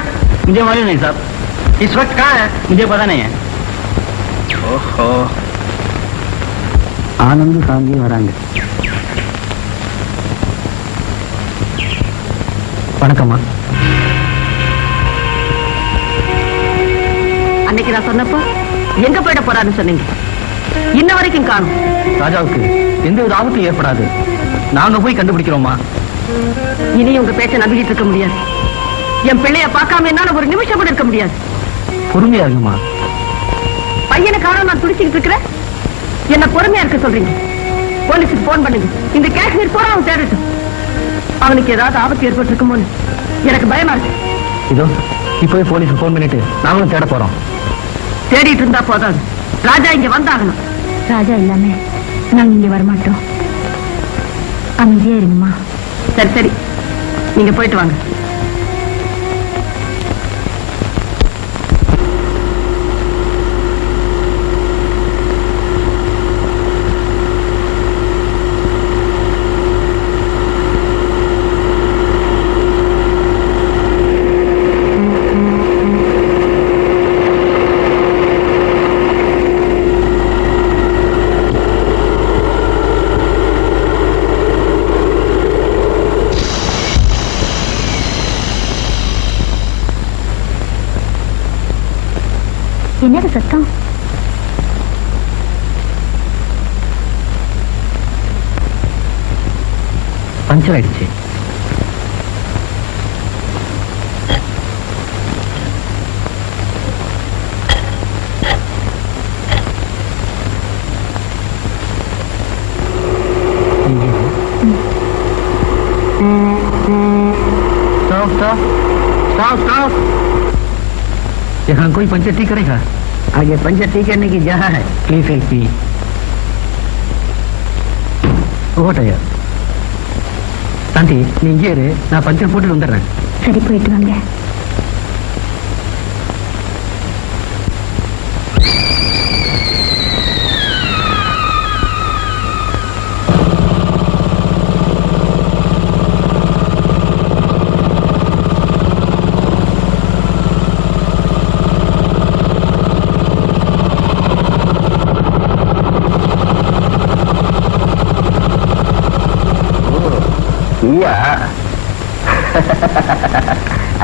मुझे मालूम नहीं साहब. इस वक्त कहाँ है? मुझे पता नहीं है. ओहो आनंद सामने வராங்க. வணக்கம்மா. அன்னைக்கு நான் சொன்னப்போ எங்க போயிட போறாருன்னு சொன்னீங்க, இன்ன வரைக்கும் காணும். ராஜாவுக்கு எந்த ஒரு ஆபத்தும் ஏற்படாது, நாங்க போய் கண்டுபிடிக்கிறோமா. இனி உங்க பேச்சை நம்பிக்கிட்டு இருக்க முடியாது. என் பிள்ளைய பார்க்காம என்னால ஒரு நிமிஷம் கூட இருக்க முடியாது. பொறுமையா இருக்குமா. பையனை காரணம் நான் துடிச்சுக்கிட்டு இருக்கிறேன், என்ன பொறுமையா இருக்க சொல்றீங்க. போலீஸுக்கு போன் பண்ணுங்க, இந்த காஷ்மீர் போற அவன் தேடட்டும். அவனுக்கு ஏதாவது ஆபத்து ஏற்பட்டு இருக்குமோன்னு எனக்கு பயமா இருக்கு. இதோ இப்போ போலீஸுக்கு போன் பண்ணிட்டு நாங்களும் தேட போறோம். தேடிட்டு இருந்தா போதாது, ராஜா இங்க வந்தாகணும். ராஜா இல்லாம நாங்க இங்க வரமாட்டோம். அமைதியா இருங்கம்மா. சரி சரி, நீங்க போயிட்டு வாங்க. என்னது சத்தம்? பஞ்சர் ஆயிடுச்சு. यहाँ कोई पंचर ठीक करेगा? आगे पंचर ठीक करने की जगह है. Please help me. ஓட்ட ஐயா. சாந்தி நீ இங்கே இரு, நான் பஞ்சர் போட்டுட்டு வந்துடுறேன். சரி, போயிட்டு வாங்க.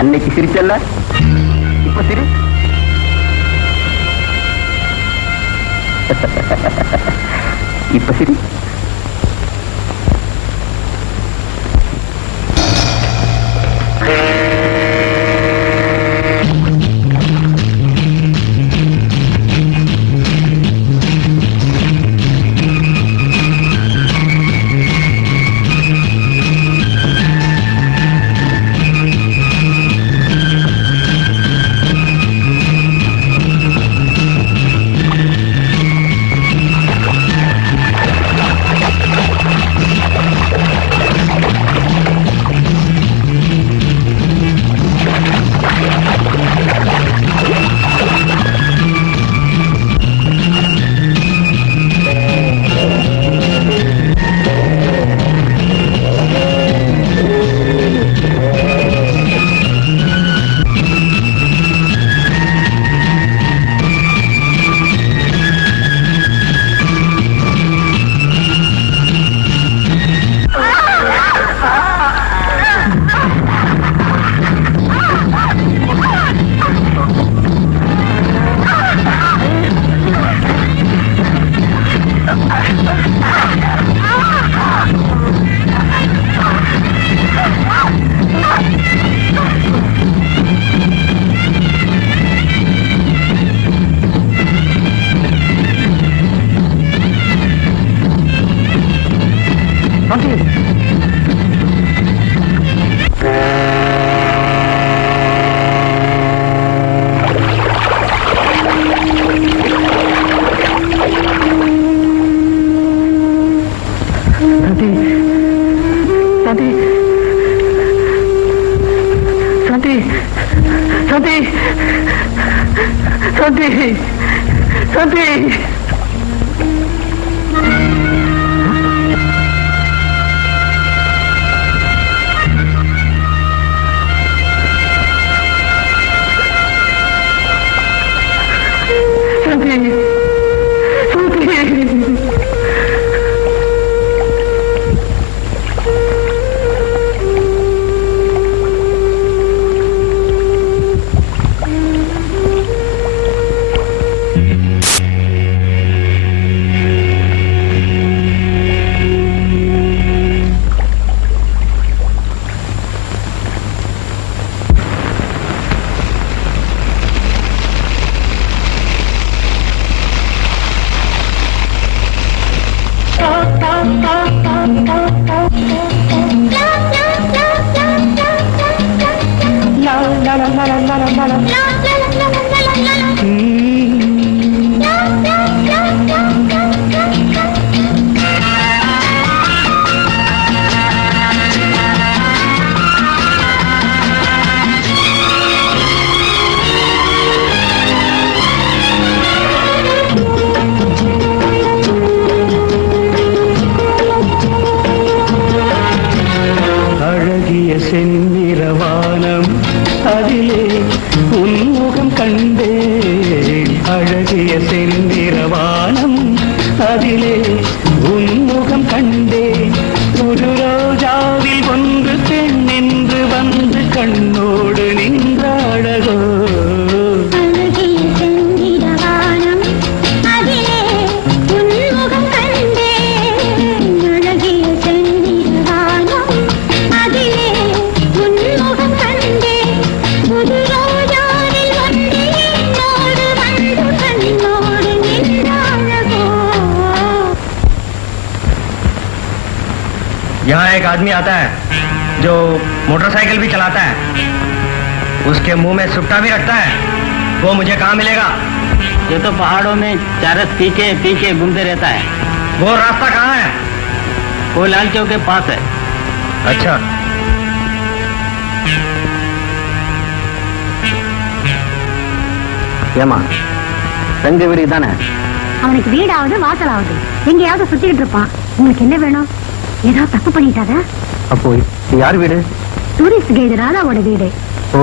அன்னைக்கு சிரிச்சல்ல, இப்ப சிரி. இப்ப சிரி. சாந்தி அழகிய செந்நிறவானம் அதிலே உன்முகம் கண்டேன் அழகிய செந்நிறவானம் அதிலே உன்முகம் கண்டேன் ஒரு ரோஜாவில் ஒன்று பெண் என்று வந்து கண்ணோடு நின்ற அழகோ यहाँ एक आदमी आता है जो मोटरसाइकिल भी चलाता है, उसके मुंह में सुट्टा भी रखता है, वो मुझे कहाँ मिलेगा? ये तो पहाड़ों में चारस पीछे पीछे घूमते रहता है। वो रास्ता कहाँ है? वो लाल चौक के पास है। अच्छा, ஏமா தங்க வீடு தானே? அவனுக்கு வீடாவது வாசலாவது எங்கேயாவது சுத்திட்டு இருப்பான். உங்களுக்கு என்ன வேணும்? ஏதாவது தப்பு பண்ணிட்டாரா? அப்போ இது யார் வீடு? டூரிஸ்ட் கைடு ராதாவோட வீடு. ஓ,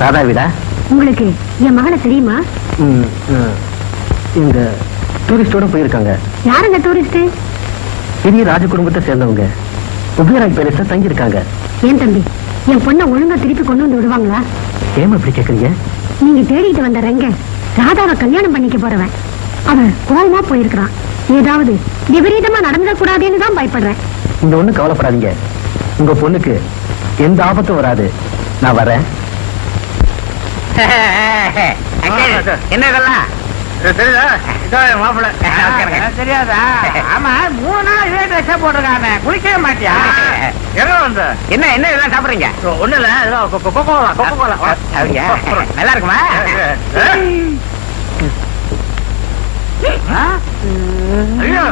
ராதா வீடா? உங்களுக்கு என் மகளை தெரியுமா? இந்த டூரிஸ்டோட போயிருக்காங்க. யாருங்க டூரிஸ்ட்? பெரிய ராஜ குடும்பத்தை சேர்ந்தவங்க உபயராஜ் பேலஸ்ல தங்கி இருக்காங்க. ஏன் தம்பி, என் பொண்ணை ஒழுங்கா திருப்பி கொண்டு வந்து விடுவாங்களா? ஏமா இப்படி கேக்குறீங்க? நீங்க தேடிட்டு வந்த ரெங்க ராதாவை கல்யாணம் பண்ணிக்க போறவன். அவன் கோவமா போயிருக்கிறான். ஏதாவது விபரீதமா நடந்துடக்கூடாதுன்னு தான் பயப்படுறேன். நீங்க ஒண்ணும் கவலைப்படாதீங்க. உங்க பொண்ணுக்கு எந்த ஆபத்தும் வராது. நான் வரேன். என்ன இதெல்லாம் தெரியாதா? ஆமா, 3 நாள் இதே ட்ரெஸ் போட்டிருக்காங்க, குளிக்கவே மாட்டியா? என்ன என்ன இதெல்லாம் சாப்பிடுறீங்க? ஒண்ணு இல்ல, நல்லா இருக்குமா? ஐயோ,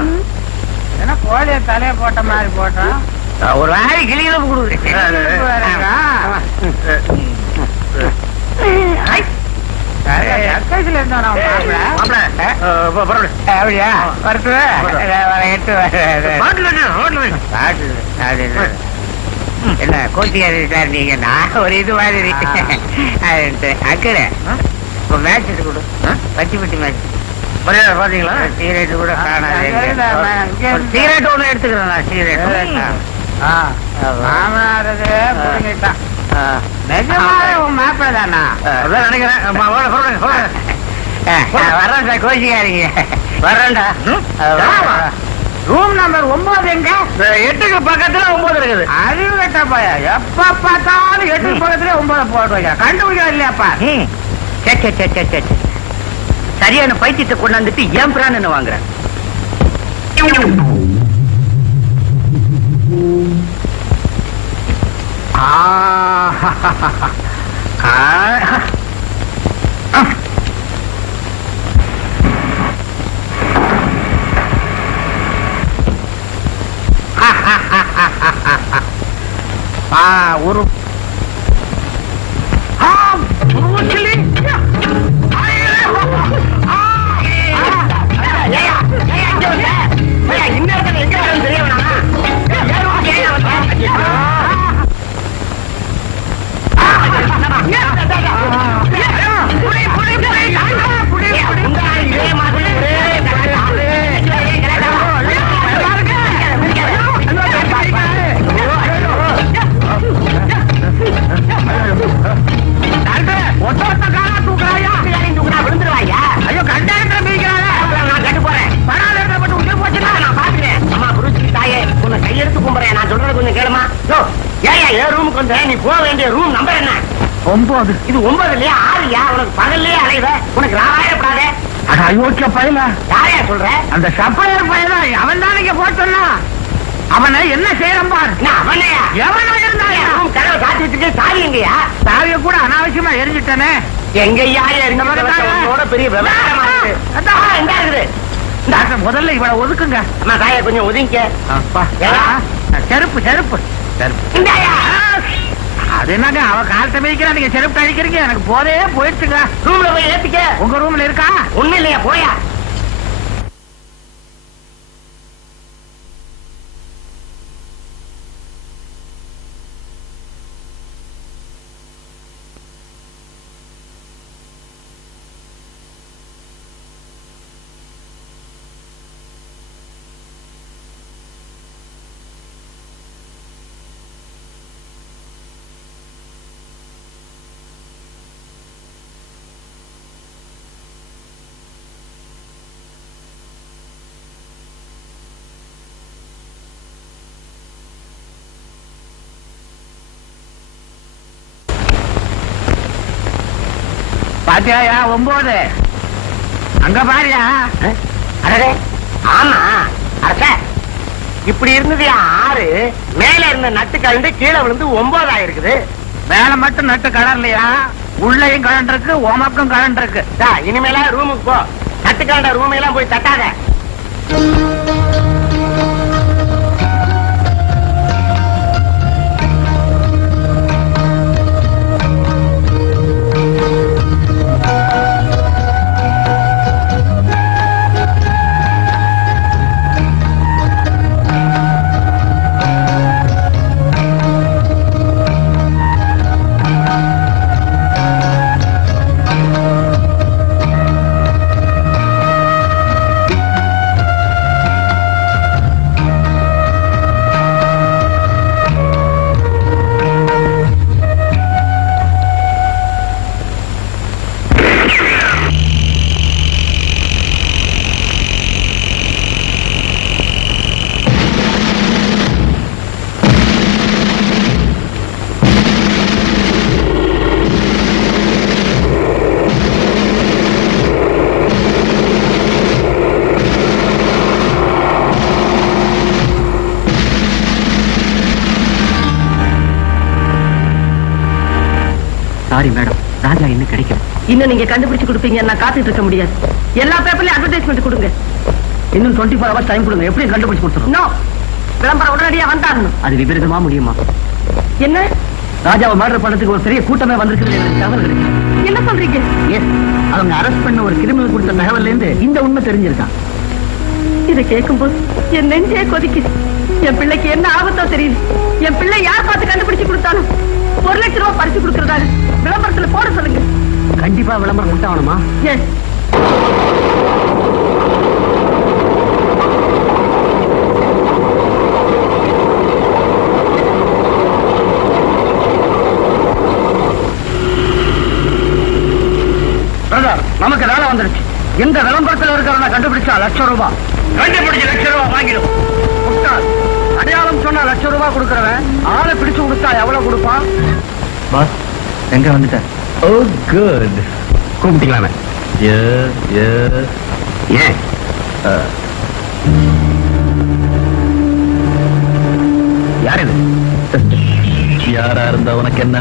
என்ன கோழிய தலைய போட்ட மாதிரி போட்டோம். ஒரு வாரி கிளிகளும் கொடுக்குறேன். என்ன கோச்சிக்காரு நீங்க? நான் ஒரு இது மாதிரி அக்கறை மேட்ச் கொடு, பட்டி பட்டி மேட்ச் பாத்தீங்களா? சீரேட் கூட காணாது. சீரேட் ஒண்ணு எடுத்துக்கிறேன் நான். சீரேட் கோச்சிக்காரீங்க. வர்றேன்டா. ரூம் நம்பர் 9 எங்க? 8க்கு பக்கத்துல 9 இருக்குது. அறிவு கட்ட போயா, எப்ப பார்த்தாலும் 8க்கு பக்கத்துல 9 போட்டு கண்டுபிடிக்க இல்லையாப்பா? சரியான பைத்தியத்தை கொண்டாந்துட்டு ஏன் பிரான்னு வாங்குறேன். ஒரு ஏயா ஏன் ரூமுக்கு வந்த? நீ போக வேண்டிய ரூம் நம்பர் என்ன? 9. இது 9 இல்லையா 6யா? உனக்கு பகல்லையே அலைவ, உனக்கு ராவாயிடப்படாதே. அயோக்கிய பையல, யாரையா சொல்ற? அந்த சப்பையர் பையல, அவன் தான் நீங்க போட்டா அவனை என்ன செய்யறான் பாரு. அவனையா? எவனா இருந்தாயா? ரூம் கதவை சாத்தி வச்சுட்டு சாவி எங்கயா? சாவிய கூட அனாவசியமா எரிஞ்சிட்டானே. எங்கய்யா எரிஞ்சோட பெரிய விவகாரமா இருக்கு. இந்த இருக்குது. முதல்ல இவளை ஒதுக்குங்க. அம்மா தாயா கொஞ்சம் ஒதுங்க. செருப்பு செருப்பு செருப்பு. அது என்னங்க அவ காலத்தை மிதிக்கிறா, நீங்க செருப்பு அழிக்கிறீங்க. எனக்கு போதே போயிடுச்சுங்க. ரூம்ல போய் ஏத்திக்க. உங்க ரூம்ல இருக்கா? ஒண்ணு இல்லையா, போயா. பாத்தியாயா 9 அங்க பாரியா. அடடே ஆமா அரச, இப்படி இருந்தது 6, மேல இருந்த நட்டு கலந்து கீழே விழுந்து 9 ஆயிருக்குது. மேல மட்டும் நட்டு கலர்லையா, உள்ளயும் கலன் இருக்கு, ஓமக்கும் கலன் இருக்கு. இனிமேல ரூமுக்கு போ. நட்டு கலண்ட ரூம் எல்லாம் போய் தட்டாத. சாரி மேடம், ராஜா இன்னும் கிடைக்கும். இன்னும் நீங்க கண்டுபிடிச்சு கொடுப்பீங்க, நான் காத்துட்டு இருக்க முடியாது. எல்லா பேப்பர்லயும் அட்வர்டைஸ்மெண்ட் கொடுங்க. இன்னும் 24 hours டைம் கொடுங்க, எப்படி கண்டுபிடிச்சு கொடுத்துரும். நோ, விளம்பரம் உடனடியா வந்தாகணும். அது விபரீதமா முடியுமா? என்ன ராஜாவை மர்டர் பண்ணதுக்கு ஒரு பெரிய கூட்டமே வந்திருக்குது, எனக்கு தகவல் கிடைக்கும். என்ன சொல்றீங்க? எஸ், அவங்க அரெஸ்ட் பண்ண ஒரு கிரிமினல் கொடுத்த தகவல்ல இருந்து இந்த உண்மை தெரிஞ்சிருக்கான். இதை கேட்கும்போது என் நெஞ்சே கொதிக்குது. என் பிள்ளைக்கு என்ன ஆபத்தோ தெரியல. என் பிள்ளை யார் பார்த்து கண்டுபிடிச்சு கொடுத்தாலும் 1 லட்சம் ரூபாய் பறிச்சு கொடுக்கறதாக விளம்பரத்துல போட சொல்லுங்க. கண்டிப்பா விளம்பரம் உண்டாகணுமா? எஸ். நமக்கு வேலை வந்துருச்சு. எந்த விளம்பரத்தில் இருக்கிறவன கண்டுபிடிச்சா 1 லட்சம் ரூபாய். கண்டுபிடிச்சு 1 லட்சம் ரூபாய் வாங்கிடும். அடையாளம் சொன்னா 1 லட்சம் ரூபாய் கொடுக்கறவன் ஆளை பிடிச்சு கொடுத்தா எவ்வளவு கொடுப்பான்? பாஸ் எங்க வந்துட்டேன். ஓ குட், கூப்பிட்டீங்களாமே. ஏன் யார் இது? யாரா இருந்தா உனக்கு என்ன?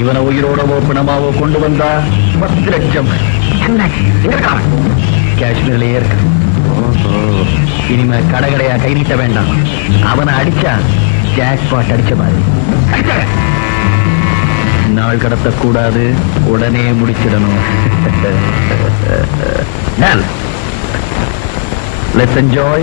இவனை உயிரோடவோ பிணமாவோ கொண்டு வந்தா 10 லட்சம். காஷ்மீர்லயே இருக்கு. இனிமே கடைகடையா கை நீட்ட வேண்டாம். அவனை அடிச்சா ஜாக்பாட் அடிச்ச மாதிரி. நாள் கடத்தக்கூடாது, உடனே முடிச்சிடணும். Let's enjoy.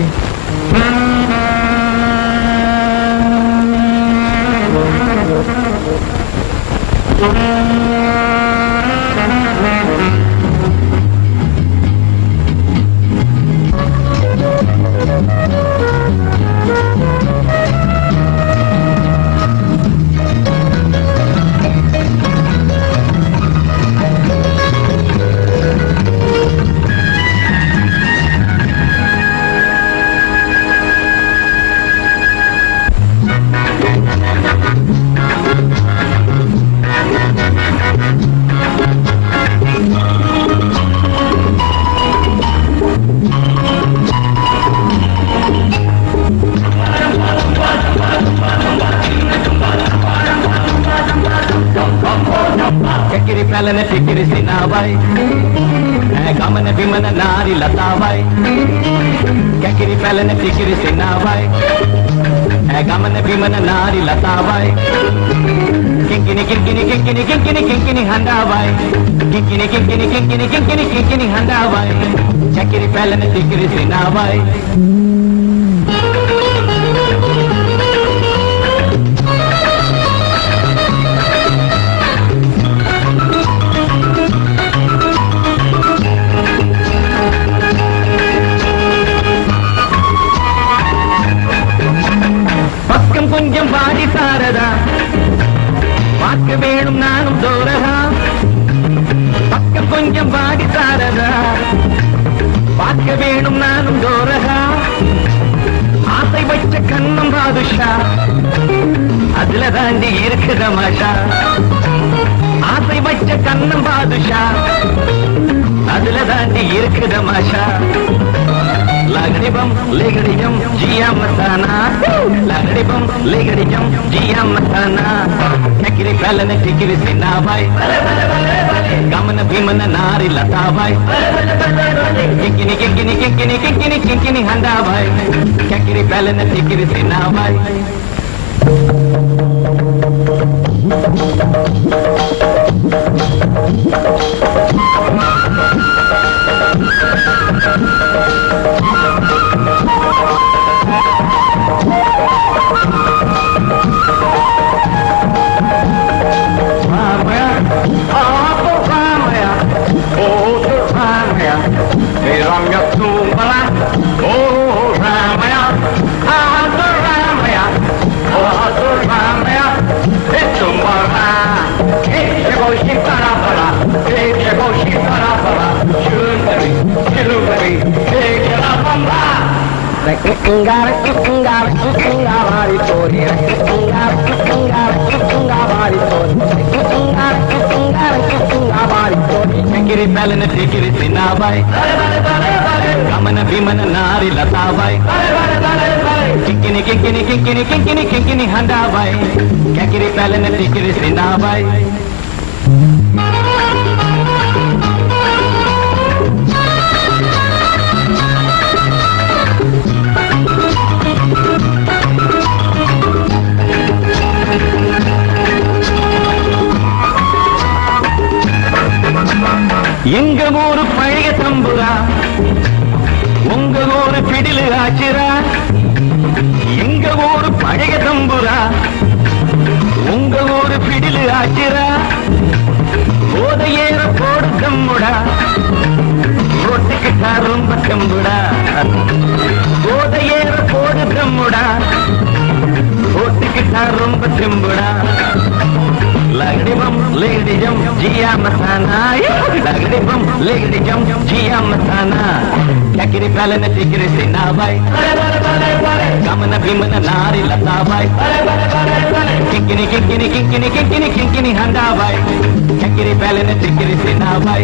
Chakiri pelana tikiri sinavai, gamana bimana nari latavai. Chakiri pelana tikiri sinavai, gamana bimana nari latavai. Kinkini kinkini kinkini kinkini kinkini handavai, kinkini kinkini kinkini kinkini kinkini handavai. Chakiri pelana tikiri sinavai. கொஞ்சம் வாடி சாரதா பார்க்க வேணும் நானும் தோரகா பக்கம் கொஞ்சம் வாடி சாரதா பார்க்க வேணும் நானும் தோரகா ஆசை வச்ச கண்ணம் பாதுஷா அதுல தாண்டி இருக்குத மாஷா ஆசை வச்ச கண்ணம் பாதுஷா அதுல தாண்டி இருக்குத மாஷா Lagadibam, legadijam, jia matana. Lagadibam, legadijam, jia matana. Kakiri pelana tikiri sinavai. Gamana bhimana nari latavai. Kinkini kinkini kinkini kinkini kinkini handavai. Kakiri pelana tikiri sinavai. Chakiri pelana tikiri sinavai, gamana bhimana nari latavai. Kinkini kinkini kinkini kinkini kinkini handavai. Chakiri pelana tikiri sinavai. எங்க ஊரு பழைய தம்புரா உங்க ஊரு பிடிலு ஆச்சிரா எங்க ஊரு பழைய தம்புரா உங்க ஊரு பிடிலு ஆச்சிரா போதையேற போடு தம்முடா ரோட்டுக்கிட்டா ரொம்ப தம்புடா போதையேற போடு தம்முடா ரோட்டுக்கிட்டா ரொம்ப தெம்புடா Lagadibam, legadijam, jia matana. Lagadibam, legadijam, jia matana. Chakiri pelana tikiri sinavai. Gamana bhimana nari latavai. Kinkini kinkini kinkini kinkini kinkini handavai. Chakiri pelana tikiri sinavai.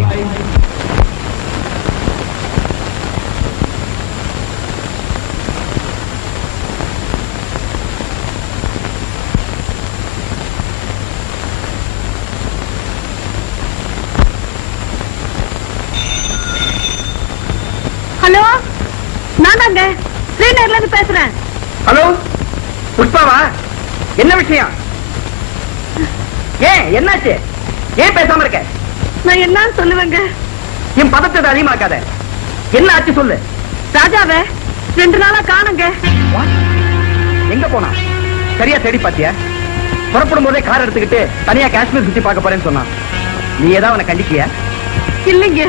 Hello, நான் தாங்க ஸ்ரீநகர்ல இருந்து பேசுறேன். ஹலோ புஷ்பாவா? என்ன விஷயம்? ஏன் என்னாச்சு? ஏன் பேசாம இருக்க? நான் என்னன்னு சொல்லுவேங்க? என் பதத்தை அதிகமாக்காத. என்ன ஆச்சு சொல்லு. ராஜாவே 2 நாளா காணுங்க. எங்க போனா? சரியா தேடி பாத்தியா? புறப்படும் போதே கார் எடுத்துக்கிட்டு தனியா காஷ்மீர் சுத்தி பார்க்க போறேன்னு சொன்னான். நீ ஏதாவது அவனை கண்டிக்கியா? இல்லைங்க,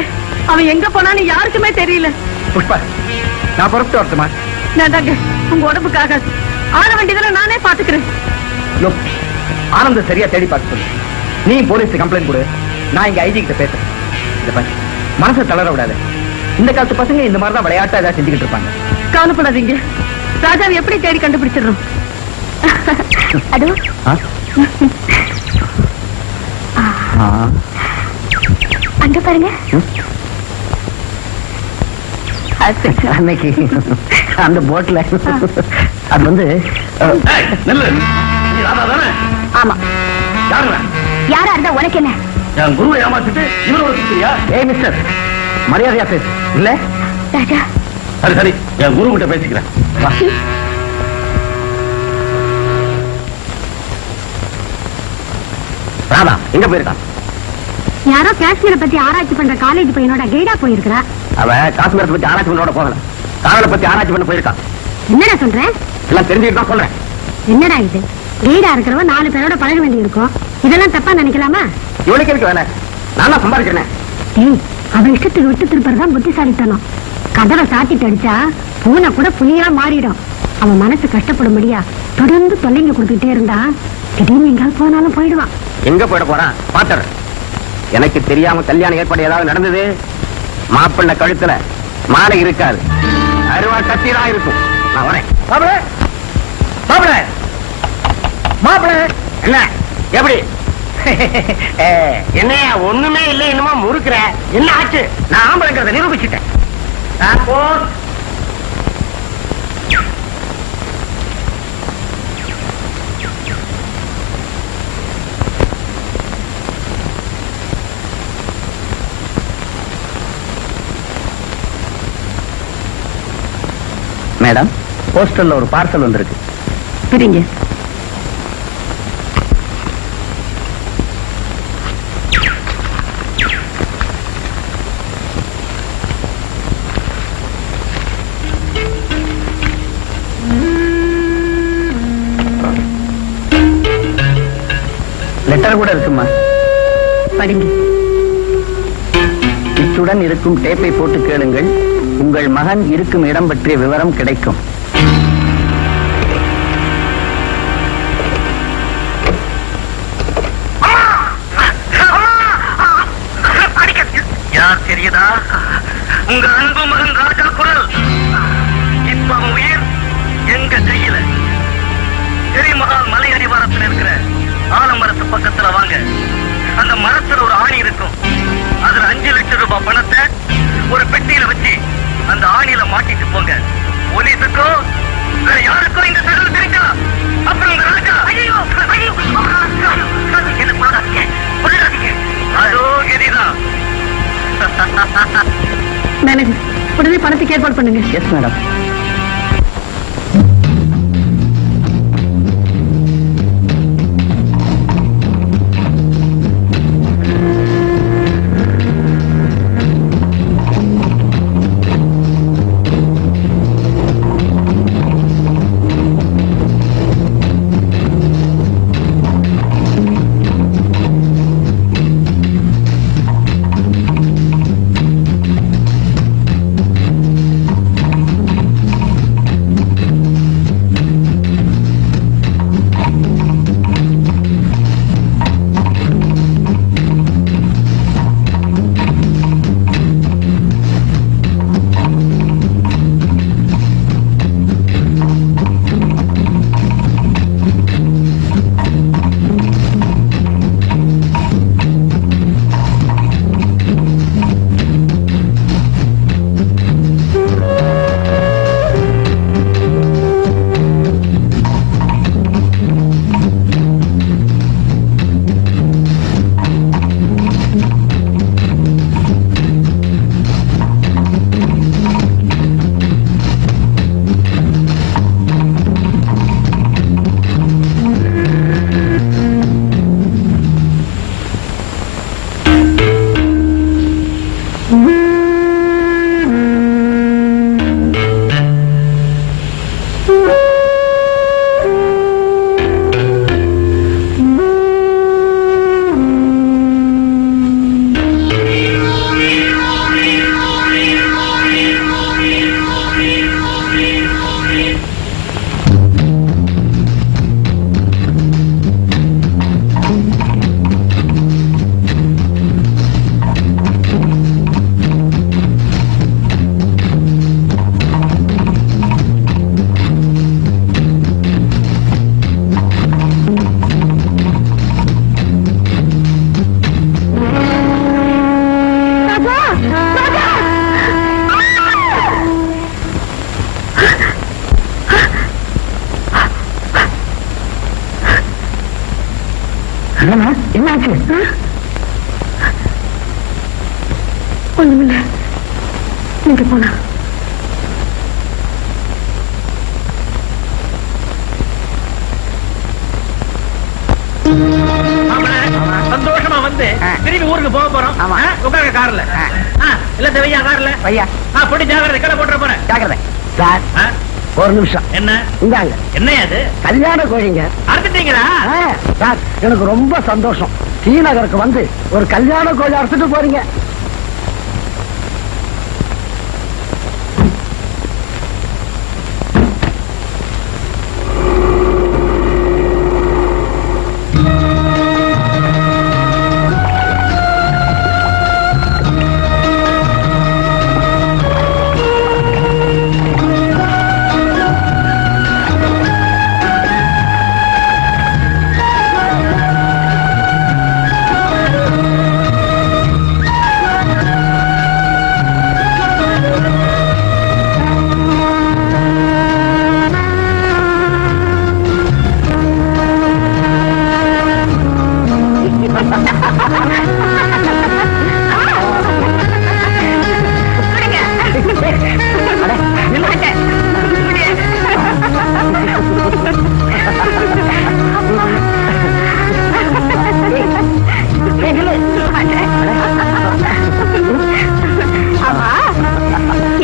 அவன் எங்க போனான்னு யாருக்குமே தெரியல. புஷ்பா, நான் புறப்பட்டு வரட்டுமா? வேண்டாங்க, உங்க உடம்புக்காக ஆன வேண்டியதுல நானே பாத்துக்கிறேன். ஆனந்த சரியா தேடி பார்க்க சொல்லு. நீ போலீஸ் கம்ப்ளைண்ட் கொடு. நான் இங்க ஐஜி கிட்ட பேசுறேன். இந்த பாரு, மனசை தளர விடாத. இந்த காலத்து பசங்க இந்த மாதிரிதான் விளையாட்டா ஏதாவது செஞ்சுக்கிட்டு இருப்பாங்க. கவலைப்படாதீங்க, ராஜாவை எப்படி தேடி கண்டுபிடிச்சிடறோம். அது அங்க பாருங்க. அன்னைக்கு அந்த போட்ல அது வந்து ஆமா, யாரா இருந்தா உனக்கு என்ன? என் குருவை ஏமாத்திட்டு இவரு ஒரு சுத்தியா? ஏய் மிஸ்டர், மரியாதையா பேசு. இல்ல ராஜா, சரி சரி, என் குரு கிட்ட பேசிக்கிறேன். வா. ராதா எங்க போயிருக்கான்? யாரோ காஷ்மீரை பத்தி ஆராய்ச்சி பண்ற காலேஜ் பையனோட கைடா போயிருக்கிறா. அவன் காஷ்மீரத்தை பத்தி ஆராய்ச்சி பண்ணோட போகல, காதலை பத்தி ஆராய்ச்சி பண்ண போயிருக்கான். என்னடா சொல்றேன்? எல்லாம் தெரிஞ்சுக்கிட்டு தான் சொல்றேன். என்னடா இது? கைடா இருக்கிறவ 4 பேரோட பழக வேண்டி இருக்கும். இதெல்லாம் தப்பா நினைக்கலாமா? இவனுக்கு எதுக்கு வேலை? நான் தான் சம்பாதிக்கிறேன். ஏய், அவன் இஷ்டத்துக்கு விட்டு திருப்பறதான் புத்திசாலித்தனம். கதவை சாத்திட்டு அடிச்சா பூனை கூட புலியா மாறிடும். அவன் மனசு கஷ்டப்படும்படியா தொடர்ந்து தொல்லைங்க கொடுத்துட்டே இருந்தா திடீர்னு எங்காவது போனாலும் போயிடுவான். எங்க போயிட போறான் பாத்துறேன். எனக்கு தெரியாம கல்யாணம் ஏற்பாடு ஏதாவது நடந்தது, மாப்பிள்ளை கழுத்துல மாலை இருக்காது, அருவா கத்திதான் இருக்கும். நான் வரேன். மாப்பிள மாப்பிள மாப்பிள, என்ன எப்படி? என்னையா ஒண்ணுமே இல்லை, என்னமோ முறுக்குற. என்ன ஆச்சு? நான் ஆம்பளைங்கிறத நிரூபிச்சுட்டேன். மேடம், போஸ்டல்ல ஒரு பார்சல் வந்திருக்கு. சரிங்க. லெட்டர் கூட இருக்குமா? படிங்க. இத்துடன் இருக்கும் டேப்பை போட்டு கேளுங்கள். உங்கள் மகன் இருக்கும் இடம் பற்றிய விவரம் கிடைக்கும். யார் தெரியுதா? உங்க அன்பு மகன் ராஜா குரல். இப்ப அவன் உயிர் எங்க கையில. பெரியமகால் மலை அடிவாரத்தில் இருக்கிற ஆலமரத்து பக்கத்துல வாங்க. அந்த மரத்துல ஒரு ஆணி இருக்கும். அதுல 5 லட்சம் ரூபாய் பணத்தை ஒரு பெட்டியில வச்சு அந்த ஆணியில மாட்டிட்டு போங்க. போலீஸுக்கோ வேற யாருக்கோ இந்த தகவல் தெரிஞ்சா அப்புறம் உங்க ராஜா ஐயோ ஐயோ என்ன கொள்ளாதீங்க. அதோ கதிதான். மேனேஜர், உடனே பணத்துக்கு ஏற்பாடு பண்ணுங்க. Yes madam. என்னாச்சு? ஒண்ணுமில்ல, நீங்க போனா. சந்தோஷமா வந்து திரும்பி ஊருக்கு போக போறோம். உட்காருங்க கார்ல. இல்ல தேவையா கார்ல ஐயா பொடி ஜாகிரதை கீழே போட்டுற போறேன். ஜாக்கிரதை சார். ஒரு நிமிஷம். என்ன இந்தாங்க. என்ன அது? கல்யாண கோழிங்க. அறுத்துட்டீங்களா? சார் எனக்கு ரொம்ப சந்தோஷம். ஸ்ரீநகருக்கு வந்து ஒரு கல்யாண கோழி அறுத்துட்டு போறீங்க.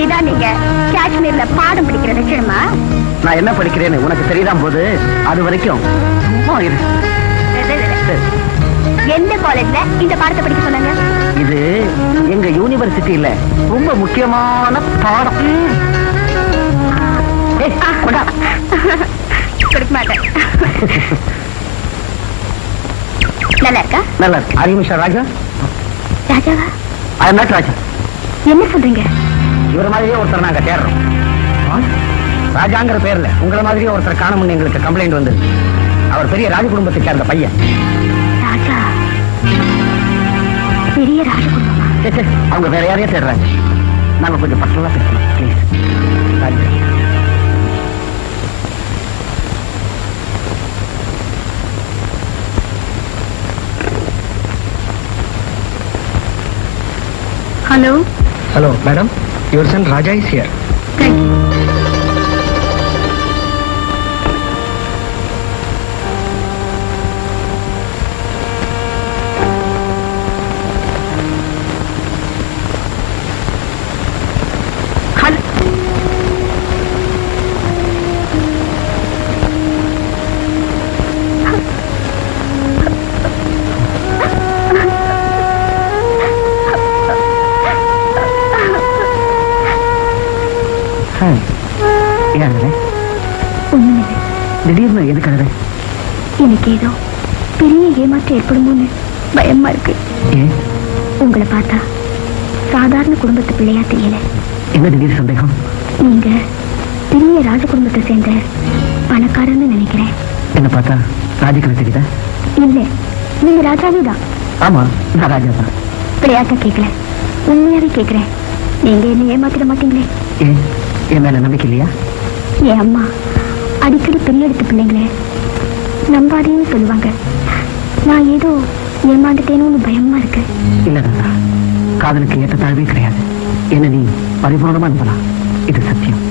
இதான் நீங்க காஷ்மீர்ல பாடம் படிக்கிற லட்சணமா? நான் என்ன படிக்கிறேன்னு உனக்கு தெரியாம போது அது வரைக்கும் சும்மா இரு. எந்த காலேஜ்ல இந்த பாடத்தை படிக்க சொன்னாங்க? இது எங்க யூனிவர்சிட்டியில ரொம்ப முக்கியமான பாடம். கொடுக்க மாட்டேன். நல்லா இருக்கா? நல்லா இருக்கு. ஆர் யூ மிஸ்டர் ராஜா? ராஜாவா? ஐ அம் நாட் ராஜா. என்ன சொல்றீங்க? இவர் மாதிரியே ஒருத்தர் நாங்க தேடுறோம். ராஜாங்கிற பேர்ல உங்களை மாதிரியே ஒருத்தர் காணும்னு எங்களுக்கு கம்ப்ளைண்ட் வந்து. அவர் பெரிய ராஜ குடும்பத்தை சேர்ந்த பையன். ராஜா பெரிய ராஜ குடும்பமா? அவங்க வேற யாரையும் தேடுறாங்க. நாங்க கொஞ்சம் பர்சனலா பேசணும் please. Hello. Hello madam, your son Raja is here. Thank you. ஒண்ணுமில்லை. திடீர்னு எதுக்காக? எனக்கு ஏதோ பெரிய ஏமாற்றம் ஏற்படுமோன்னு பயமா இருக்கு. ஏன்? உங்களை பார்த்தா சாதாரண குடும்பத்து பிள்ளையா தெரியல. என்ன திடீர் சந்தேகம்? நீங்க பெரிய ராஜ குடும்பத்தை சேர்ந்த பணக்காரன்னு நினைக்கிறேன். என்ன பார்த்தா ராஜிக்கு தெரியுதா? இல்ல, நீங்க ராஜாவே தான். ஆமா, நான் ராஜா தான். விளையாட்டா கேட்கல, உண்மையாவே கேட்கிறேன். நீங்க என்ன ஏமாத்திட மாட்டீங்களே? ஏன், என் மேல நம்பிக்கை இல்லையா? என் அம்மா அடிக்கடி பெரிய எடுத்து பிள்ளைங்களே நம்பாதேன்னு சொல்லுவாங்க. நான் ஏதோ ஏமாந்துட்டேன்னு பயமா இருக்கு. இல்ல ராஜா, காதலுக்கு ஏற்ற தாழ்வே கிடையாது. என்ன நீ பரிபூர்ணமா நம்பலாம். இது சத்தியம்.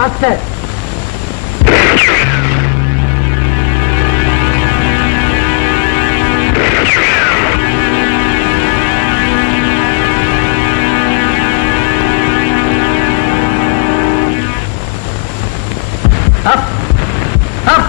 மாஸ்டர். Up! Up!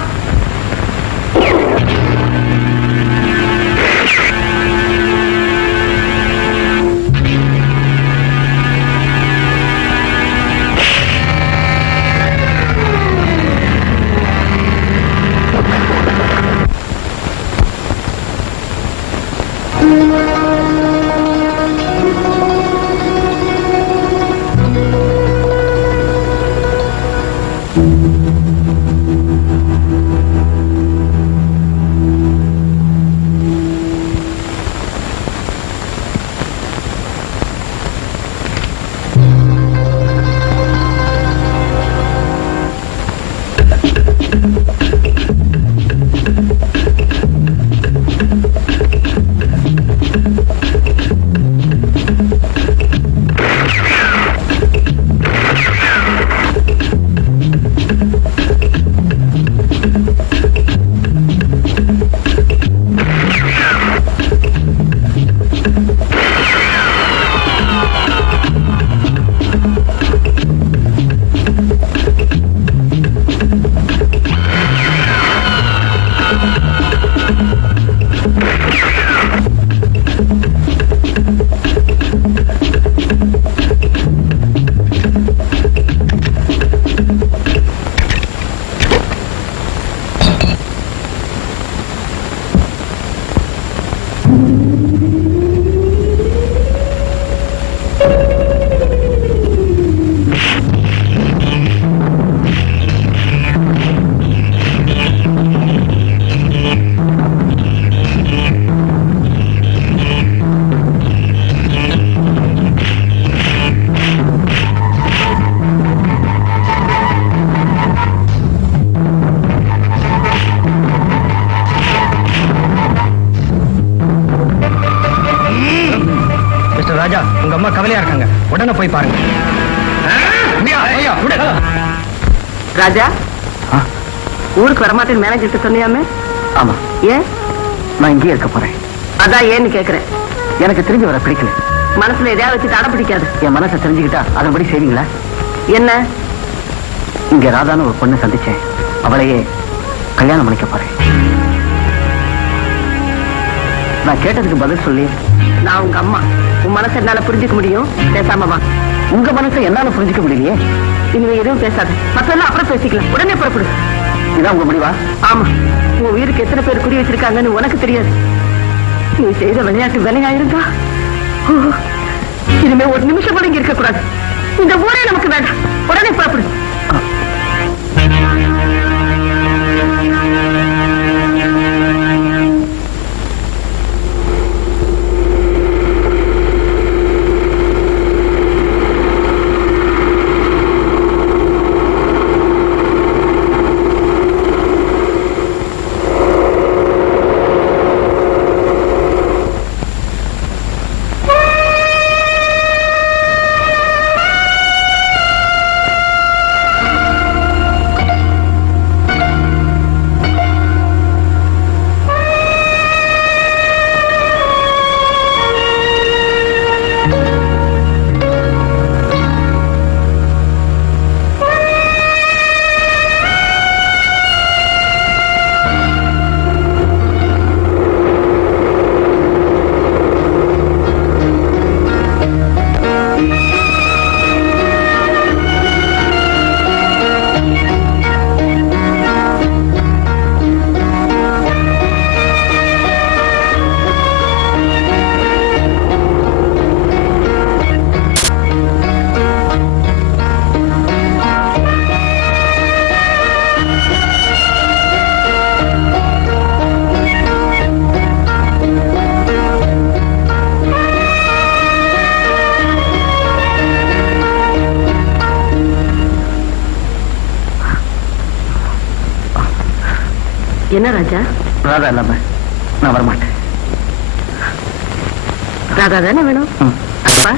ராஜா, உங்க அம்மா கவலையா இருக்காங்க, உடனே போய் பாருங்க. ராஜா, ஊருக்கு வரமாட்டேன்னு மேனேஜர் சொன்னியாமே? ஆமா. ஏன்? நான் இங்கேயே இருக்க போறேன். அதான் ஏன்னு கேக்குறேன். எனக்கு தெரிஞ்சு வர பிடிக்கல. மனசுல எதையாவது வச்சு தடை பிடிக்காது. என் மனசை தெரிஞ்சுக்கிட்டா அதன்படி செய்வீங்களா? என்ன? இங்க ராதான்னு ஒரு பொண்ணு சந்திச்சேன், அவளையே கல்யாணம் பண்ணிக்க போறேன். நான் கேட்டதுக்கு பதில் சொல்லி. நான் உங்க அம்மா, உன் மனசை என்னால புரிஞ்சுக்க முடியும், பேசாம. உங்க மனசை என்னால புரிஞ்சுக்க முடியலையே. இனிமே எதுவும் பேசாது, மத்தெல்லாம் அப்புறம் பேசிக்கலாம். உடனே புறப்படு. இதான் உங்க முடிவா? ஆமா. உன் உயிருக்கு எத்தனை பேர் குறி வச்சிருக்காங்கன்னு உனக்கு தெரியாது. நீ செய்த விளையாட்டு விளையாயிருந்தா இனிமே ஒரு நிமிஷம் கூட இங்க இருக்க கூடாது. இந்த ஊரே நமக்கு வேண்டாம். உடனே புறப்படு. என்ன ராஜா? ராதா இல்லாம நான் வரமாட்டேன். ராதா தானே வேணும்? அப்பா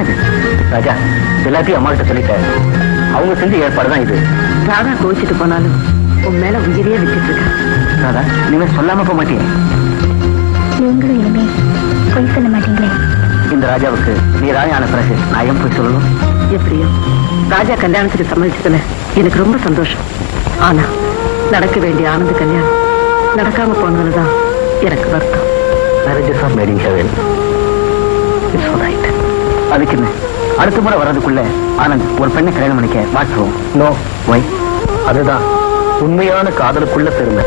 என்னது ராஜா? எல்லாத்தையும் அம்மாகிட்ட சொல்லிட்டேன். அவங்க செஞ்ச ஏற்பாடு தான் இது. ராதா கோச்சிட்டு போனாலும் உன் மேல உயிரியே வச்சிட்டு இருக்க. ராதா, நீங்க சொல்லாம போக மாட்டீங்க. நீங்களும் இனிமே பொய் சொல்ல மாட்டீங்களே? இந்த ராஜாவுக்கு நீ ராணியான பிறகு நான் ஏன் போய் சொல்லணும்? எப்படியோ ராஜா கல்யாணத்துக்கு சம்மதிச்சதுல எனக்கு ரொம்ப சந்தோஷம். ஆனா நடக்க வேண்டிய ஆனந்த கல்யாணம் நடக்காம போனதுதான் எனக்கு வருத்தம். Marriages R made in heaven. It's right. அதுக்கு என்ன, அடுத்த முறை வர்றதுக்குள்ள ஆனந்த் ஒரு பெண்ணை கல்யாணம் பண்ணிக்க மாற்றுவோம். No why. அதுதான் உண்மையான காதலுக்குள்ள பெருமை.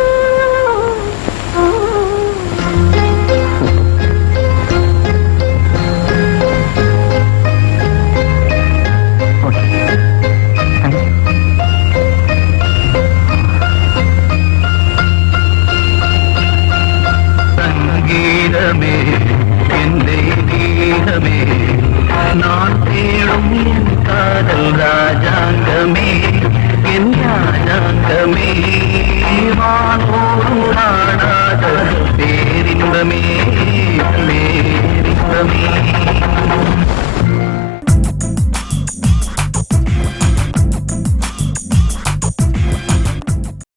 சங்கீதமே என்னை நீதமே நான் தேடும் என் காதல் ராஜாங்கமே, என் ராஜாங்கமே வானோரும் காணாத